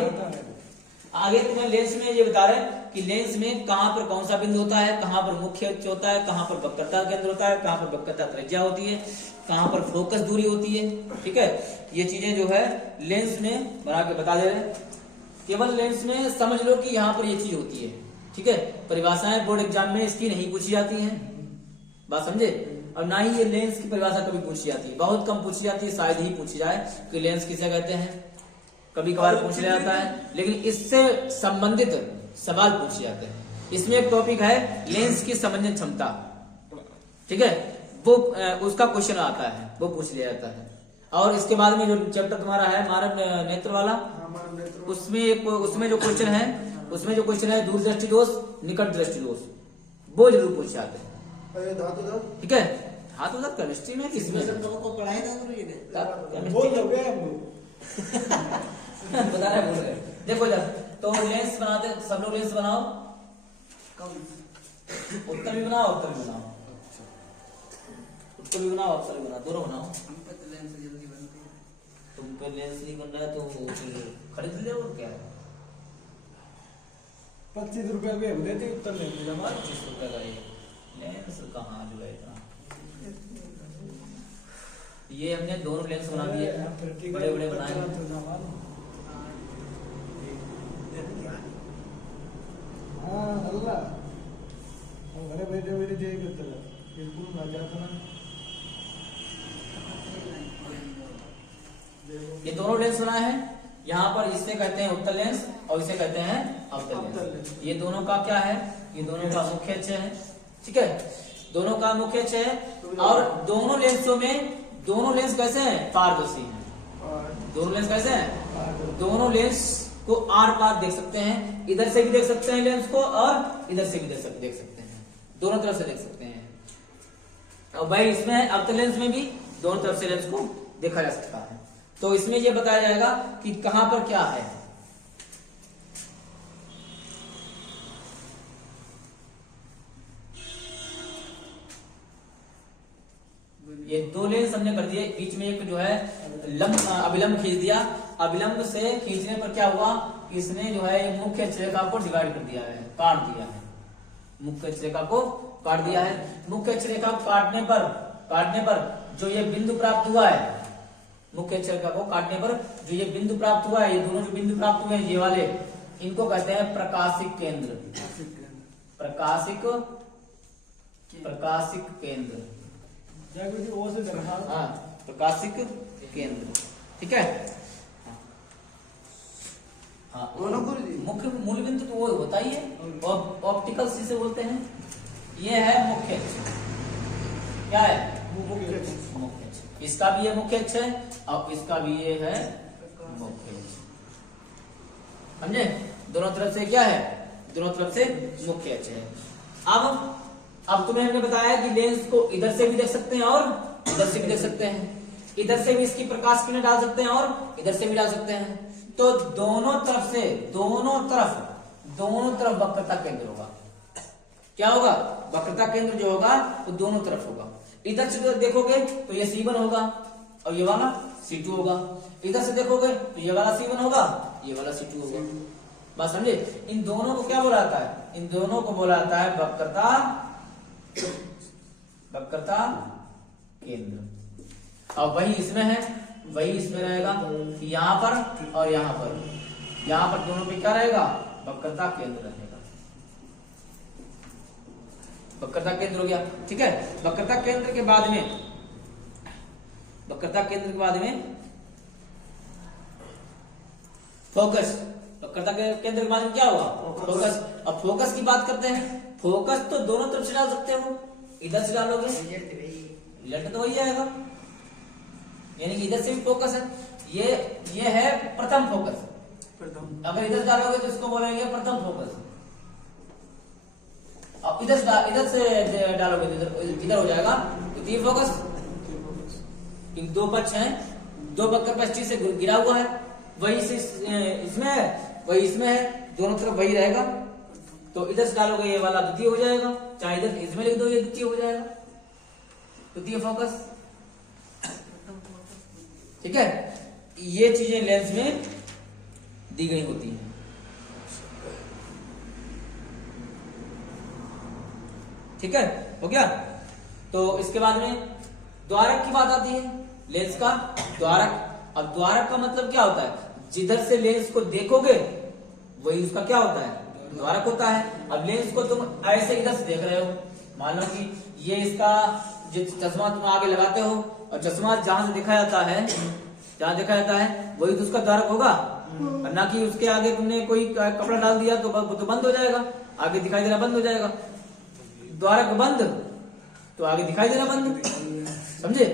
तुम्हें लेंस में ये बता रहे हैं कि लेंस में कहां पर कौन सा बिंदु होता है, कहां पर मुख्य अक्ष होता है, कहां पर वक्रता केंद्र होता है, कहां पर वक्रता त्रिज्या होती है, कहां पर फोकस दूरी होती है। ठीक है, ये चीजें जो है लेंस में बना के बता दे रहे हैं। केवल लेंस में समझ लो कि यहाँ पर ये चीज होती है। ठीक है, परिभाषाएं बोर्ड एग्जाम में इसकी नहीं पूछी जाती हैं, बात समझे। और ना ही ये लेंस की परिभाषा कभी पूछी जाती है, बहुत कम पूछी जाती है, शायद ही पूछी जाए कि लेंस किसे कहते हैं। कभी कभार पूछ लिया जाता है, लेकिन इससे संबंधित सवाल पूछे जाते हैं। इसमें एक टॉपिक है लेंस की समंजन क्षमता। ठीक है, वो उसका क्वेश्चन आता है, वो पूछ लिया जाता है। और इसके बाद में जो चैप्टर तुम्हारा है मानव नेत्र वाला, उसमें जो क्वेश्चन है दूरदृष्टि दोष, निकट दृष्टि दोष, वो जरूर पूछे जाते हैं। ठीक है, धातु तक केमिस्ट्री में किसमें बता रहे बोल रहे। देखो जब तो लेंस बनाते, सब लोग लेंस बनाओ, उत्तर भी बनाओ, उत्तर भी बनाओ, उत्तर भी बनाओ, उत्तर भी बनाओ, दोनों बनाओ। तुम पे लेंस नहीं बन रहा है तो खरीद ले, और क्या है। 25 रुपए के हम देते उत्तर लेंस, 25 रुपए का ये लेंस कहाँ जो है इतना। ये हमने दोनों लेंस बना दिए, बड़े बड़े बनाए। घरे बैठे बैठे जय करते बिल्कुल ना जाता ना। ये दोनों लेंस बनाए हैं। यहाँ पर इसे कहते हैं उत्तल लेंस और इसे कहते हैं अवतल लेंस। ये दोनों का क्या है, ये दोनों का मुख्य अक्ष है। ठीक है, दोनों का मुख्य अक्ष है। और दोनों लेंसों में दोनों लेंस कैसे हैं, पारदर्शी हैं। दोनों लेंस कैसे हैं, दोनों लेंस को आर पार देख सकते हैं, इधर से भी देख सकते हैं लेंस को और इधर से भी देख सकते हैं, दोनों तरफ से देख सकते हैं। और भाई इसमें अवतल लेंस में भी दोनों तरफ से लेंस को देखा जा सकता है। तो इसमें यह बताया जाएगा कि कहां पर क्या है। ये दो लेंस हमने कर दिए, बीच में एक जो है अभिलंब खींच दिया। अभिलंब से खींचने पर क्या हुआ, इसने जो है मुख्य अक्ष रेखा को डिवाइड कर दिया है, काट दिया है। मुख्य अक्ष रेखा को काट दिया है। मुख्य अक्ष रेखा को काटने पर जो ये बिंदु प्राप्त हुआ है, मुख्य अक्ष रेखा को काटने पर जो ये बिंदु प्राप्त हुआ है, ये दोनों जो बिंदु प्राप्त हुए हैं ये वाले, इनको कहते हैं प्रकाशिक केंद्र। प्रकाशिक केंद्र, हाँ, प्रकाशिक केंद्र। ठीक है, हाँ, मुख्य मूल बिंदु तो वो होता ही है, ऑप्टिकल से बोलते हैं। ये है मुख्य अक्ष, क्या है, मुख्य अक्ष। इसका भी ये मुख्य अक्ष है और इसका भी ये है मुख्य अक्ष। समझे, दोनों तरफ से क्या है, दोनों तरफ से मुख्य अक्ष है। अब तुम्हें हमने बताया कि लेंस को इधर से भी देख सकते हैं और इधर से भी देख सकते हैं। इधर से भी इसकी प्रकाश किरण डाल सकते हैं और इधर से भी डाल सकते हैं। तो दोनों तरफ वक्रता केंद्र होगा। क्या होगा, वक्रता केंद्र जो होगा वो दोनों तरफ होगा। इधर से देखोगे तो ये C1 होगा और ये वाला C2 होगा। इधर से देखोगे तो ये वाला C1 होगा, ये वाला C2 होगा। बात समझे। इन दोनों को क्या बोला जाता है, इन दोनों को बोला जाता है वक्रता केंद्र। और वही इसमें है, वही इसमें रहेगा कि यहाँ पर और यहाँ पर दोनों पे क्या रहेगा, वक्रता केंद्र रहेगा। वक्रता केंद्र हो गया। ठीक है, वक्रता केंद्र के बाद में फोकस। वक्रता केंद्र के बाद में क्या होगा, फोकस। अब फोकस की बात करते हैं। फोकस तो दोनों तरफ से डाल सकते हो, इधर से डालोगे रिजल्ट तो वही आएगा, यानी कि इधर से भी फोकस है। ये है प्रथम फोकस। अगर इधर डालोगे तो इसको बोलेंगे प्रथम फोकस। अब इधर से डालोगे तो इधर हो जाएगा द्वितीय फोकस। इन दो पक्ष हैं, दो कैपेसिटी से गिरा हुआ है, वही इसमें है, वही इसमें है, दोनों तरफ वही रहेगा। तो इधर से डालोगे ये वाला द्वितीय हो जाएगा, चाहे इधर इसमें लिख दो ये द्वितीय हो जाएगा, द्वितीय फोकस। ठीक है, ये चीजें लेंस में दी गई होती हैं। ठीक है, हो गया। तो इसके बाद में द्वारक की बात आती है, लेंस का द्वारक। अब द्वारक का मतलब क्या होता है, जिधर से लेंस को देखोगे वही उसका क्या होता है, द्वारक होता है। अब लेंस को तुम ऐसे इधर से देख रहे हो, मान लो कि ये इसका जो चश्मा तुम आगे लगाते हो, और चश्मा जहां से देखा जाता है, जहां देखा जाता है वही तो उसका द्वारक होगा, और ना कि उसके आगे तुमने कोई कपड़ा डाल दिया तो बंद हो जाएगा, आगे दिखाई देना बंद हो जाएगा। द्वारक बंद तो आगे दिखाई देना बंद, समझे।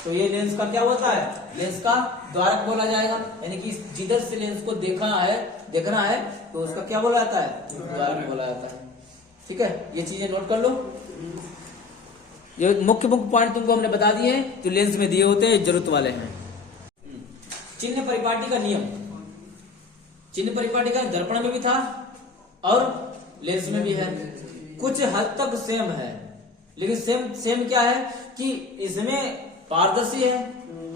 तो ये लेंस का क्या होता है, लेंस का द्वारक बोला जाएगा, यानी कि जिधर से लेंस को देखना है तो उसका क्या बोला जाता है, द्वारक बोला जाता है। ठीक है, ये चीजें नोट कर लो। ये मुख्य पॉइंट तुमको हमने बता दिए हैं, जो लेंस में दिए होते हैं, जरूरत वाले हैं। चिन्ह परिपाटी का नियम, चिन्ह परिपाटी का दर्पण में भी था और लेंस में भी है, कुछ हद तक सेम है, लेकिन सेम क्या है कि इसमें पारदर्शी है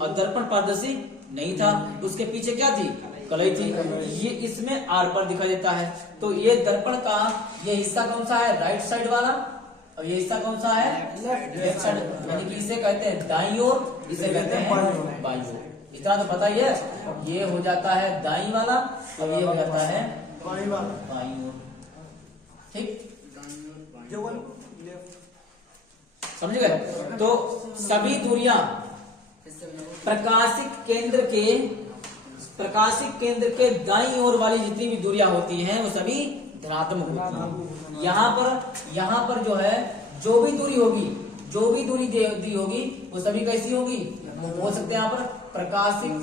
और दर्पण पारदर्शी नहीं था। उसके पीछे क्या थी, कलई थी, ये इसमें आर पर दिखाई देता है। तो ये दर्पण का ये हिस्सा कौन सा है, राइट साइड वाला, और ये हिस्सा कौन सा है, लेफ्ट साइड, यानी कि इसे कहते हैं दाईं ओर, इसे कहते हैं बाईं ओर। इतना तो पता ही है, ये हो जाता है दाईं वाला और ये हो जाता है बाईं ओर। ठीक, समझ गए। तो सभी दूरियां प्रकाशिक केंद्र के दाईं ओर वाली जितनी भी दूरियां होती हैं वो सभी धनात्मक होती हैं। यहाँ पर जो है जो भी दूरी दी होगी वो सभी कैसी होगी, बोल सकते हैं यहाँ पर प्रकाशिक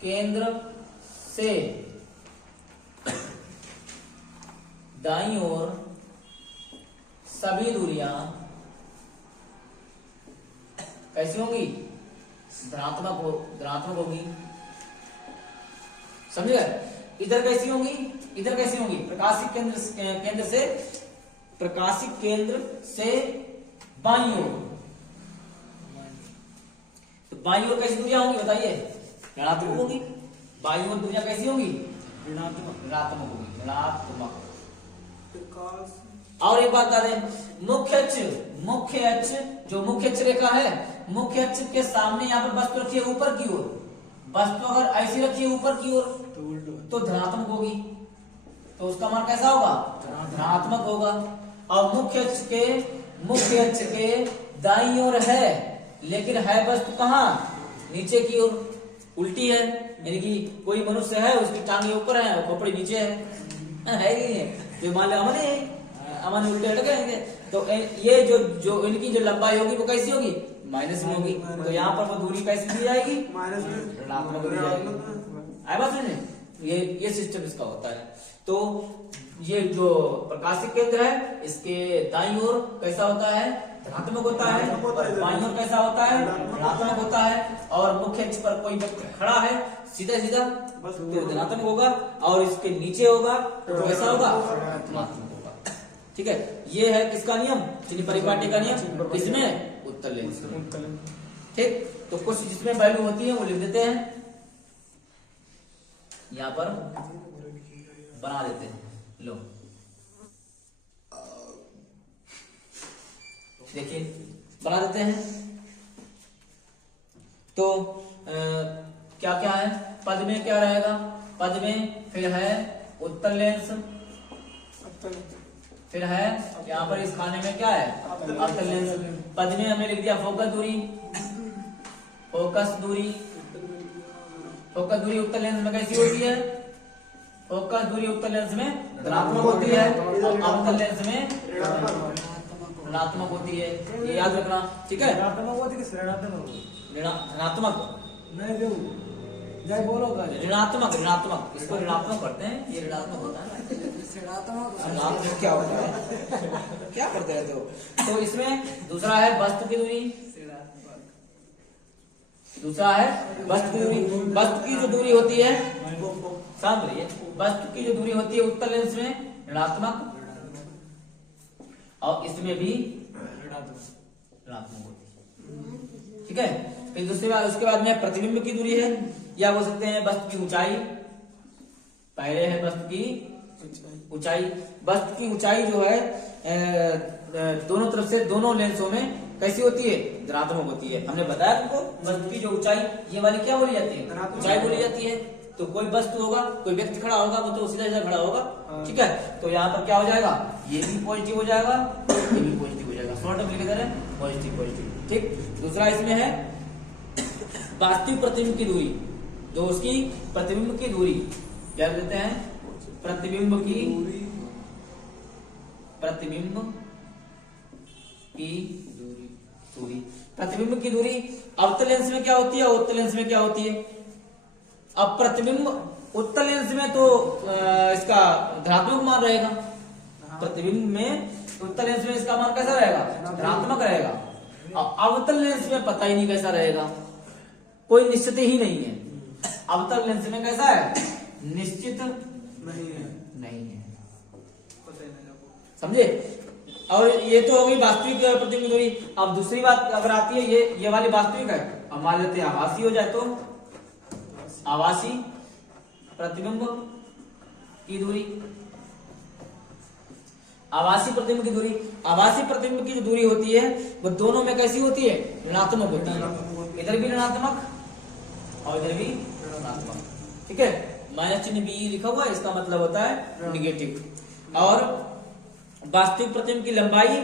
केंद्र से दाईं ओर सभी दूरियां कैसी होंगी, धनात्मक होगी। समझ गए। इधर कैसी होंगी, प्रकाशिक केंद्र से बाईं ओर। तो बाईं ओर कैसी दूरियां होंगी बताइए, ऋणात्मक होगी। बाईं ओर दूरियां कैसी होंगी, ऋणात्मक होगी, ऋणात्मक। और एक बात बता दें, मुख्य अक्ष जो मुख्य अक्ष रेखा है, मुख्य अक्ष के सामने यहाँ पर वस्तु रखी है ऊपर की ओर, वस्तु अगर ऐसी रखी है ऊपर की ओर तो धनात्मक होगी, तो उसका मान कैसा होगा, धनात्मक होगा। और मुख्य अक्ष के दाईं ओर है, लेकिन है वस्तु कहाँ, नीचे की ओर, उल्टी है, यानी कि कोई मनुष्य है उसकी टांगे ऊपर है और खोपड़ी नीचे है कि नहीं, जो मान लो अमन उल्टे हट गए, तो ये जो इनकी जो लंबाई होगी वो कैसी होगी, माइनस में होगी। तो यहाँ पर वो दूरी कैसी दी जाएगी, ऋणात्मक दी जाएगी। आए बात समझे, ये सिस्टम इसका होता है। तो ये जो प्रकाशिक केंद्र है इसके दाईं ओर कैसा होता है, धनात्मक होता है, और बाईं ओर कैसा होता है, ऋणात्मक होता है। और मुख्य अक्ष पर कोई व्यक्ति खड़ा है सीधा तो धनात्मक होगा, और इसके नीचे होगा तो कैसा होगा, ऋणात्मक होगा। ठीक है, ये है किसका नियम, चिन्ह परिपाटी का नियम, किसमें, उत्तल लेंस में। ठीक, तो कुछ जिसमें वैल्यू होती है वो लिख देते हैं, यहाँ पर बना देते हैं। लो देखिए बना देते हैं। तो क्या क्या है, पद में क्या रहेगा, पद में फिर है उत्तल लेंस, फिर है यहाँ पर इस खाने में क्या है, अवतल लेंस। पद में हमने लिख दिया फोकस दूरी उत्तल लेंस में कैसी होती है, फोकस दूरी उत्तल लेंस में धनात्मक होती है और अवतल लेंस में ऋणात्मक होती है, ये याद रखना। ठीक है, ऋणात्मक ऋणात्मक इसको ऋणात्मक करते हैं, ये ऋणात्मक होता है ऋणात्मक क्या होता है क्या करते रहते हो। तो इसमें दूसरा है वस्तु की दूरी, दूसरा है वस्तु की दूरी। वस्तु की जो दूरी होती है, शांत रहिए, वस्तु की जो दूरी होती है उत्तल लेंस में ऋणात्मक और इसमें भी ऋणात्मक होती है। ठीक है, फिर दूसरी बात, उसके बाद में प्रतिबिंब की दूरी है, या बोल सकते हैं वस्तु की ऊंचाई। पहले है वस्तु की ऊंचाई। वस्तु की ऊंचाई जो है दोनों तरफ से दोनों लेंसों में कैसी होती है, धनात्मक होती है। हमने बताया तुमको वस्तु की जो ऊंचाई, ये वाली क्या बोली जाती है, ऊंचाई बोली जाती है। तो कोई वस्तु होगा, कोई व्यक्ति खड़ा होगा, वो तो सीधा सीधा खड़ा होगा। ठीक है, तो यहाँ पर क्या हो जाएगा, ये भी पॉजिटिव हो जाएगा, ये भी पॉजिटिव हो जाएगा, शॉर्ट में लिखे पॉजिटिव पॉजिटिव। ठीक, दूसरा इसमें है वास्तविक प्रतिबिंब की दूरी, जो उसकी प्रतिबिंब की दूरी क्या देते हैं, प्रतिबिंब की दूरी। प्रतिबिंब की दूरी अवतल लेंस में क्या होती है, उत्तल लेंस में क्या होती है। अब प्रतिबिंब उत्तल लेंस में तो इसका धनात्मक मान रहेगा, प्रतिबिंब में उत्तल लेंस में इसका मान कैसा रहेगा, धनात्मक रहेगा। अब अवतल लेंस में पता ही नहीं कैसा रहेगा, कोई निश्चित ही नहीं है। अवतल लेंस में कैसा है, निश्चित नहीं है। समझे। और ये तो हो गई वास्तविक प्रतिबिंब दूरी। अब दूसरी बात अगर आती है, ये वाली वास्तविक है, अब मान लेते हैं आभासी हो जाए तो आभासी प्रतिबिंब की दूरी। आभासी प्रतिबिंब की दूरी, आभासी प्रतिबिंब की जो दूरी होती है वो दोनों में कैसी होती है, ऋणात्मक होती है। इधर भी ऋणात्मक और इधर भी ऋणात्मक। ठीक है, माइनस चिन्ह भी लिखा हुआ है, इसका मतलब होता है निगेटिव। और वास्तविक प्रतिबिंब की लंबाई,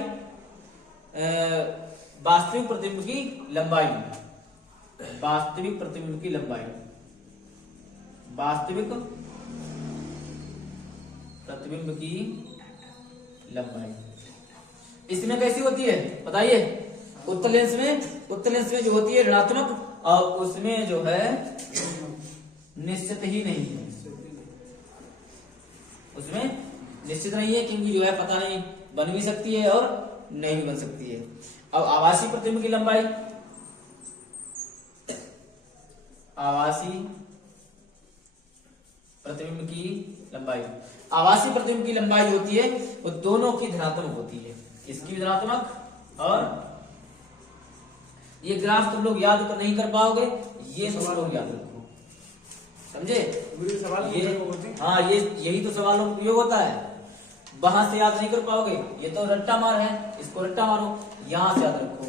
वास्तविक प्रतिबिंब की लंबाई, वास्तविक प्रतिबिंब की लंबाई, वास्तविक प्रतिबिंब की लंबाई इसमें कैसी होती है बताइए। उत्तल लेंस में जो होती है ऋणात्मक, और उसमें जो है निश्चित ही नहीं है, उसमें निश्चित नहीं है, क्योंकि जो है पता नहीं, बन भी सकती है और नहीं भी बन सकती है। अब आभासी प्रतिबिंब की लंबाई, आभासी प्रतिबिंब की लंबाई, आभासी प्रतिबिंब की लंबाई जो होती है वो दोनों की धनात्मक होती है, इसकी भी धनात्मक। और ये ग्राफ तुम लोग याद नहीं कर पाओगे, ये तुम लोग याद रखो, समझे। ये हाँ, ये यही तो सवालों में उपयोग होता है। वहां से याद नहीं कर पाओगे, ये तो रट्टा मार है, इसको रट्टा मारो। यहां से याद रखो,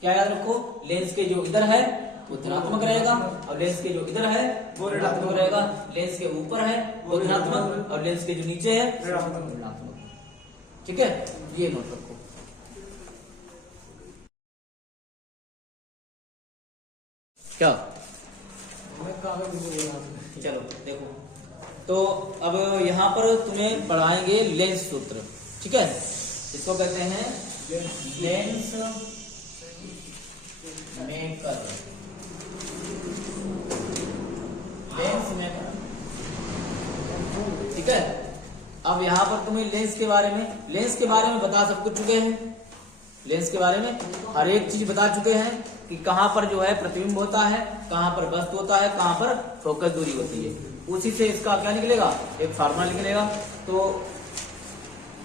क्या याद रखो, लेंस के जो इधर है वो धनात्मक रहेगा, और लेंस के जो इधर है वो ऋणात्मक रहेगा। लेंस के ऊपर है वो धनात्मक, और लेंस के जो नीचे है ऋणात्मक। ठीक है, ये नोट रखो। क्या चलो देखो, तो अब यहाँ पर तुम्हें पढ़ाएंगे लेंस सूत्र। ठीक है, इसको कहते हैं लेंस मेकर, लेंस मेकर। ठीक है, अब यहाँ पर तुम्हें लेंस के बारे में बता सब कुछ चुके हैं। लेंस के बारे में हर एक चीज बता चुके हैं कि कहां पर जो है प्रतिबिंब होता है, कहां पर वस्तु होता है, कहां पर फोकस दूरी होती है। उसी से इसका क्या निकलेगा, एक फार्मूला निकलेगा। तो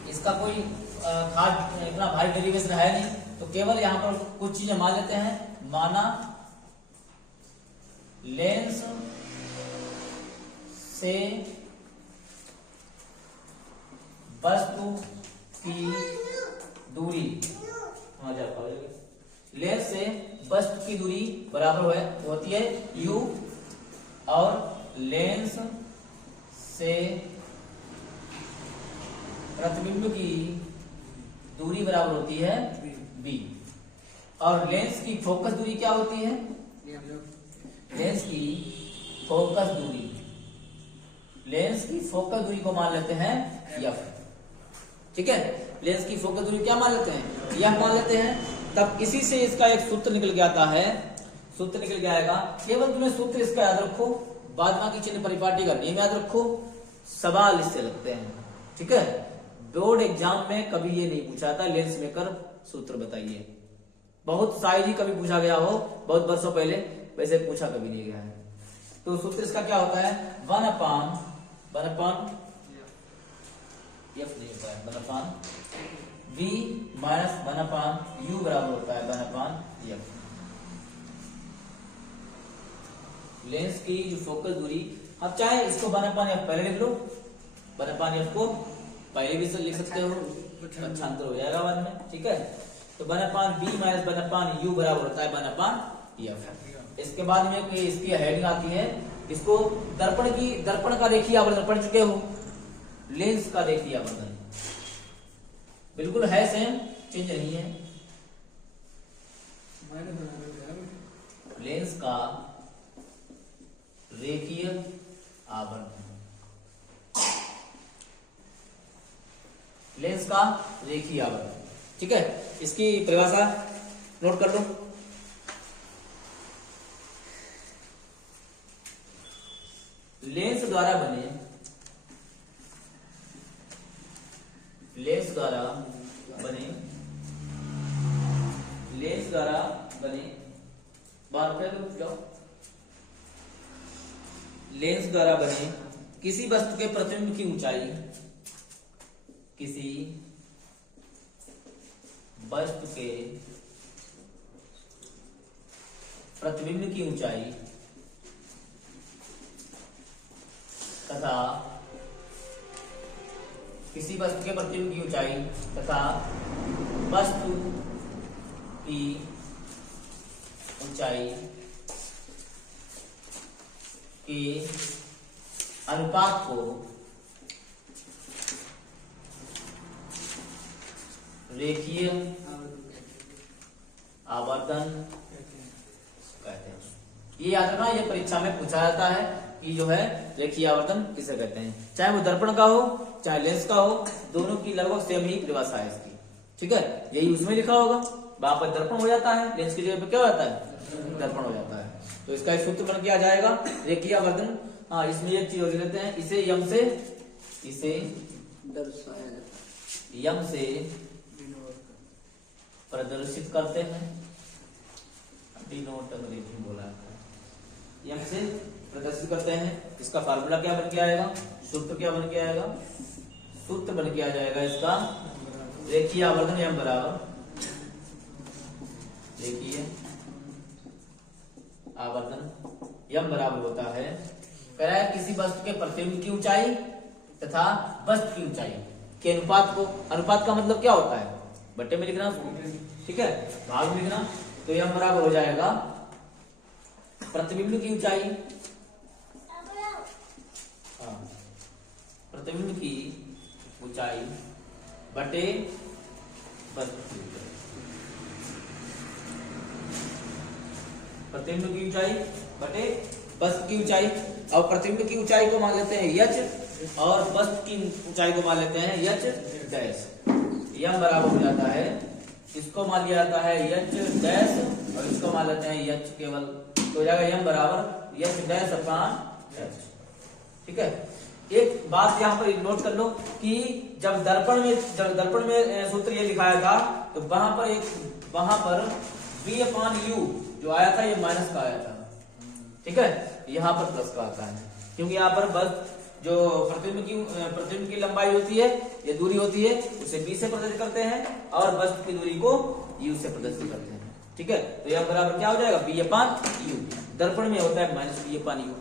इसका कोई खास इतना भारी डेरिवेशन है नहीं, तो केवल यहाँ पर कुछ चीजें मान लेते हैं। माना लेंस से वस्तु की दूरी, लेंस से वस्तु की दूरी बराबर होती है u, और लेंस से प्रतिबिंब की दूरी बराबर होती है b। और लेंस की फोकस दूरी क्या होती है, लेंस की फोकस दूरी, लेंस की फोकस दूरी को मान लेते हैं f। ठीक है, लेंस की फोकस दूरी क्या मान लेते हैं, यह मान लेते हैं। तब इसी से इसका एक सूत्र निकल के आता है, सूत्र निकल के आएगा। केवल तुम्हें सूत्र इसका याद रखो, बाद बाकी चिन्ह परिपाटी का नियम याद रखो, सवाल इससे लगते हैं। ठीक है, बोर्ड एग्जाम में कभी ये नहीं पूछा था लेंस मेकर सूत्र बताइए। बहुत शायद ही कभी पूछा गया हो, बहुत वर्षों पहले, वैसे पूछा कभी नहीं गया है। तो सूत्र इसका क्या होता है, 1/f नहीं होता है, 1/v माइनस 1/u बराबर होता है 1/f। लेंस की जो फोकस दूरी, अब चाहे इसको 1/f पहले लिख लो, 1/f को पहले भी लिख सकते हो, पक्षांतर हो जाएगा बाद में, ठीक है। तो 1/v माइनस 1/u बराबर होता है 1/f। इसके बाद में कोई इसकी हेडिंग आती है, इसको दर्पण का रेखीय आवर्धन पढ़ चुके हो, लेंस का रेखीय आवर्धन बिल्कुल है सेम, चेंज नहीं है। लेंस का रेखीय आवर्धन, लेंस का रेखीय आवर्धन, ठीक है। इसकी परिभाषा नोट कर लो। लेंस द्वारा बने बार फिर जाओ, लेंस द्वारा बने किसी वस्तु के प्रतिबिंब की ऊंचाई, किसी वस्तु के प्रतिबिंब की ऊंचाई तथा किसी वस्तु के प्रतिबिंब की ऊंचाई तथा वस्तु की ऊंचाई के अनुपात को रेखीय आवर्धन कहते हैं। ये याद रखना, ये परीक्षा में पूछा जाता है कि जो है रेखीय आवर्धन किसे कहते हैं, चाहे वो दर्पण का हो चाहे लेंस का हो, दोनों की लगभग सेम ही परिभाषा है इसकी, ठीक है। यही उसमें लिखा होगा, वहां पर दर्पण हो जाता है, लेंस की जगह पे क्या हो जाता है, दर्पण हो जाता है। तो इसका एक सूत्र बन के आ जाएगा रेखीय आवर्धन। हाँ, इसमें एक चीज और लेते हैं, इसे यम से प्रदर्शित करते हैं, डिनोट अंग्रेजी बोला है, यम से प्रदर्शित करते हैं। इसका फार्मूला क्या बन के आएगा, सूत्र क्या बन के आएगा, सूत्र बन के आ जाएगा इसका रेखीय आवर्धन यम बराबर रेखीय आवर्धन यम बराबर होता है, कह रहा है किसी वस्तु के प्रतिबिंब की ऊंचाई तथा वस्तु की ऊंचाई के अनुपात को, अनुपात का मतलब क्या होता है, बट्टे में लिखना, ठीक है, भाग में लिखना। तो यम बराबर हो जाएगा प्रतिबिंब की ऊंचाई, प्रतिबिंब की ऊंचाई बटे वस्तु की ऊंचाई, प्रतिबिंब की ऊंचाई बटे वस्तु की ऊंचाई। और प्रतिबिंब की ऊंचाई को मान लेते हैं यच और वस्तु की ऊंचाई को मान लेते हैं यच डैश। यम बराबर हो जाता है, इसको मान लिया जाता है यच डैश और इसको मान लेते हैं यच केवल, तो हो जाएगा यम बराबर यच डैश अपॉन एच, ठीक है। एक बात यहाँ पर नोट कर लो कि जब दर्पण में सूत्र ये लिखाया था, तो वहां पर v/u जो आया था ये माइनस का आया था, ठीक है, यहाँ पर प्लस का आता है, क्योंकि यहाँ पर बस जो प्रतिबिंब की लंबाई होती है, ये दूरी होती है, उसे b से प्रदर्शित करते हैं और वस्तु की दूरी को u से प्रदर्शित करते हैं, ठीक है। तो यह बराबर क्या हो जाएगा, b/u, दर्पण में होता है माइनस b/u,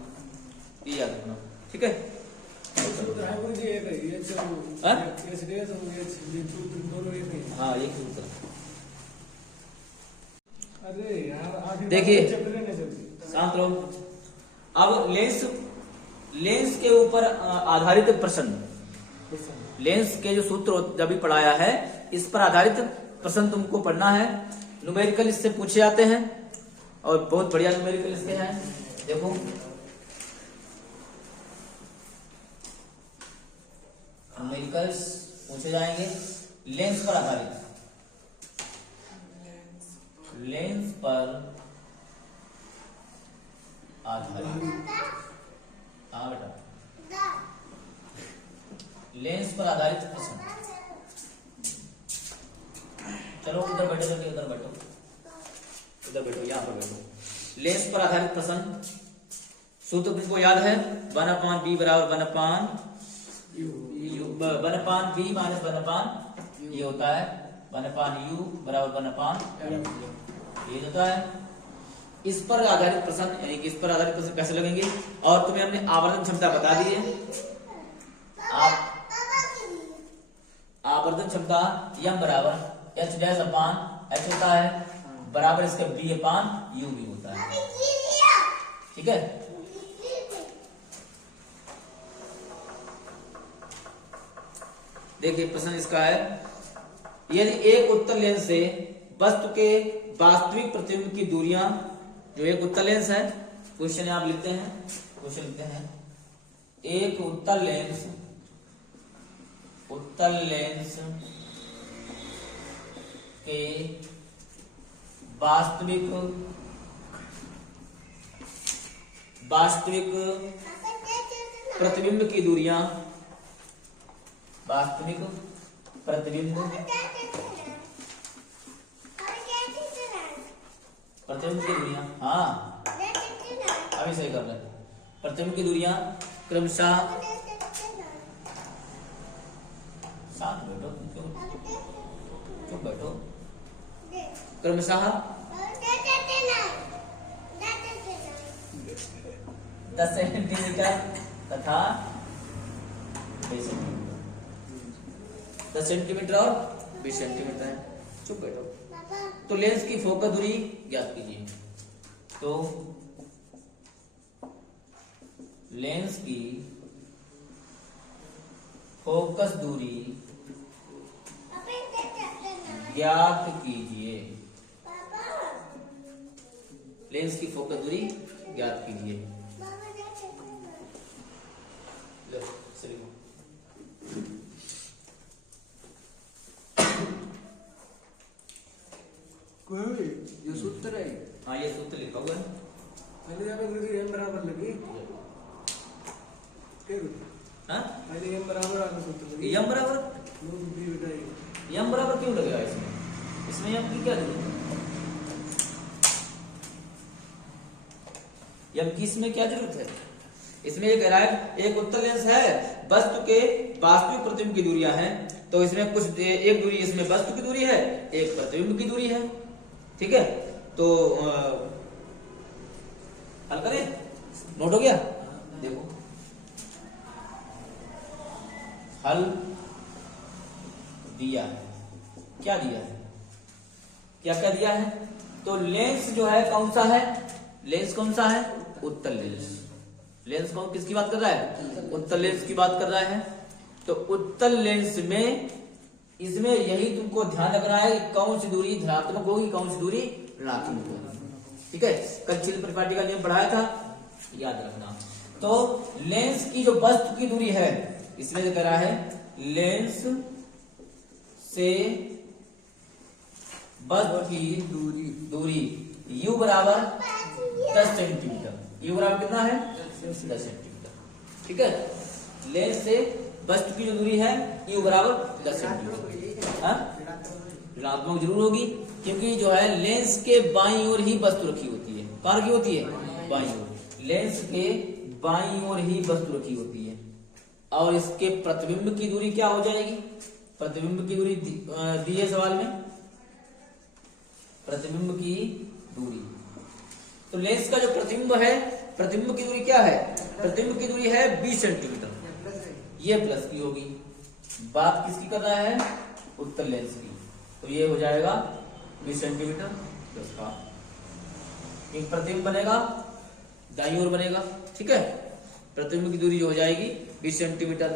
ये याद रखना, ठीक है। हाँ, एक सूत्र, देखिए शांत रहो। अब लेंस के ऊपर आधारित प्रश्न, लेंस के जो सूत्र जब भी पढ़ाया है, इस पर आधारित प्रश्न तुमको पढ़ना है। न्यूमेरिकल इससे पूछे जाते हैं और बहुत बढ़िया न्यूमेरिकल इसके हैं, देखो न्यूमेरिकल्स पूछे जाएंगे लेंस पर आधारित, लेंस पर आधारित, हाँ बेटा, लेंस पर आधारित प्रश्न। चलो उधर बैठो, उधर बैठो, यहाँ पर बैठो। लेंस पर आधारित प्रश्न, सूत्र तुमको याद है 1/b बराबर 1/b माइनस 1/, ये होता है 1/u बराबर 1/, ये होता है। इस पर आधारित प्रश्न, यानी कि इस पर आधारित प्रश्न कैसे लगेंगे, और तुम्हें हमने आवर्धन क्षमता बता दी है। आवर्धन क्षमता m बराबर h डैश अपान h होता है, बराबर इसका b अपान u भी होता है, ठीक है। देखिए प्रश्न इसका है, यदि एक उत्तल लेंस से वस्तु के वास्तविक प्रतिबिंब की दूरियां, जो एक उत्तल लेंस है, क्वेश्चन आप लिखते हैं, क्वेश्चन लिखते हैं, एक उत्तल लेंस के वास्तविक प्रतिबिंब की दूरियां, वास्तविक प्रतिबिंब की दूरियां, हाँ अभी सही कर रहे हैं, प्रतिबिंब की दूरियां क्रमशः, साथ बैठो, चुप बैठो, क्रमशः 10 सेंटीमीटर तथा 20 सेंटीमीटर, 10 सेंटीमीटर और 20 सेंटीमीटर है, चुप बैठो। तो लेंस की फोकस दूरी ज्ञात कीजिए। तो लेंस की फोकस दूरी ज्ञात कीजिए, लेंस की फोकस दूरी ज्ञात कीजिए। ये सूत्र है, हाँ ये सूत्र लिखा हुआ है, पहले यहाँ पे दूरी m बराबर लगी, हाँ पहले m बराबर आगे सूत्र लगी, m बराबर, b बटा a, m बराबर क्यों लगेगा इसमें, इसमें m की क्या जरूरत है, m की इसमें क्या जरूरत है, इसमें ये कह रहा है एक उत्तल लेंस है, वस्तु के वास्तविक प्रतिबिंब की दूरियां हैं, तो इसमें कुछ एक दूरी इसमें वस्तु की दूरी है, एक प्रतिबिंब की दूरी है, ठीक है। तो हल करें, नोट हो गया, देखो हल दिया है, क्या दिया है, क्या क्या दिया है। तो लेंस जो है कौन सा है, लेंस कौन सा है, उत्तल लेंस, लेंस कौन किसकी बात कर रहा है, उत्तल लेंस की बात कर रहा है। तो उत्तल लेंस में इसमें यही तुमको ध्यान रखना है कि कौन सी दूरी धनात्मक होगी, कौन सी दूरी ऋणात्मक होगी, ठीक है। कल छिद्र परिपाटी का नियम पढ़ाया था, याद रखना। तो लेंस की जो वस्तु की दूरी है, इसमें जो कह रहा है लेंस से वस्तु की दूरी u बराबर 10 सेंटीमीटर, u बराबर कितना है 10 सेंटीमीटर, ठीक है। लेंस से वस्तु की जो दूरी है u बराबर 10 सेंटीमीटर, ऋणात्मक जरूर होगी, क्योंकि जो है लेंस के बाईं ओर ही वस्तु रखी होती है, कहाँ रखी होती है, बाईं ओर, लेंस के बाईं ओर ही वस्तु रखी होती है। और इसके प्रतिबिंब की दूरी क्या हो जाएगी, प्रतिबिंब की दूरी दी है सवाल में, प्रतिबिंब की दूरी। तो लेंस का जो प्रतिबिंब है, प्रतिबिंब की दूरी क्या है, प्रतिबिंब की दूरी है 20 सेंटीमीटर, ये प्लस की होगी, बात किसकी कर रहा है, उत्तल लेंस की। तो ये हो जाएगा 20 सेंटीमीटर प्लस का, एक प्रतिबिंब बनेगा दाईं ओर बनेगा, ठीक है। प्रतिबिंब की दूरी जो हो जाएगी 20 सेंटीमीटर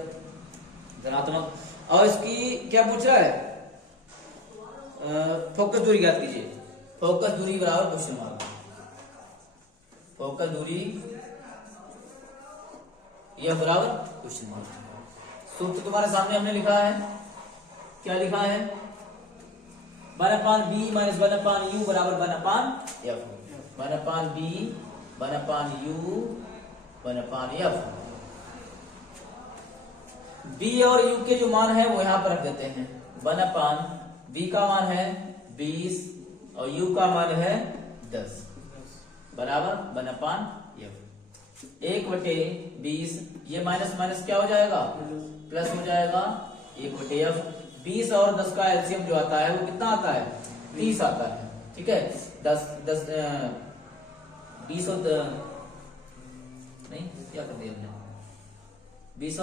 धनात्मक। और इसकी क्या पूछ रहा है, फोकस दूरी ज्ञात कीजिए, फोकस दूरी बराबर क्वेश्चन मार्क, फोकस दूरी यह बराबर क्वेश्चन मार्क। सूत्र तुम्हारे सामने हमने लिखा है, क्या लिखा है, 1/b माइनस 1/u बराबर 1/f, 1/b 1/u 1/f। b और u के जो मान है वो यहां पर रख देते हैं, 1/b का मान है 20 और u का मान है 10, बराबर 1/f। 1/20, ये माइनस माइनस क्या हो जाएगा, प्लस हो जाएगा 1/f। 20 और 10 का एलसीएम जो आता है वो कितना आता है, 30 आता है। ठीक है, 20 और नहीं क्या कर दिया हमने, 20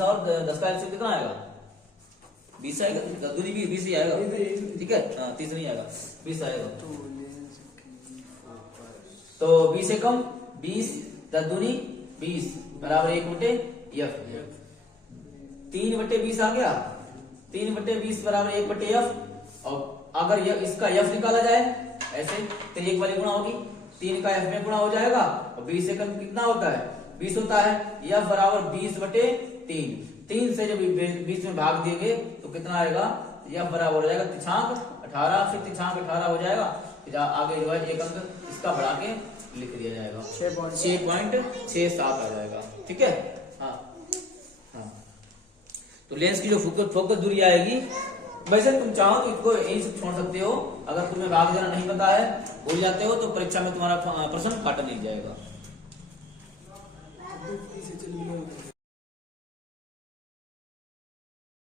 और 10 का एलसीएम कितना आएगा, 20 आएगा, दूनी भी 20 ही आएगा। ठीक है, 30 नहीं आएगा, 20 आएगा। तो 20 से कम 20, 10 दूनी 20 बराबर 1/f। 3/20 आ गया, 3/20 बराबर 1/f। और अगर इसका f निकाला जाए ऐसे तो 1 वाली गुणा होगी, 3 का f में गुणा हो जाएगा, और 20 से कम कितना होता है, 20 होता है। f बराबर 20/3। 3 से जब 20 में भाग देंगे तो कितना आएगा, f बराबर हो जाएगा 18, फिर 18 हो जाएगा। फिर आगे जो है एक अंक इसका बढ़ा के लिख दिया जाएगा, 6.67 आ जाएगा। ठीक है, हाँ हाँ। तो लेंस की जो फोकस दूरी आएगी, वैसे तुम चाहो तो इसको यही से छोड़ सकते हो। अगर तुम्हें भाग देना नहीं पता है, भूल जाते हो, तो परीक्षा में तुम्हारा प्रश्न काटा नहीं जाएगा।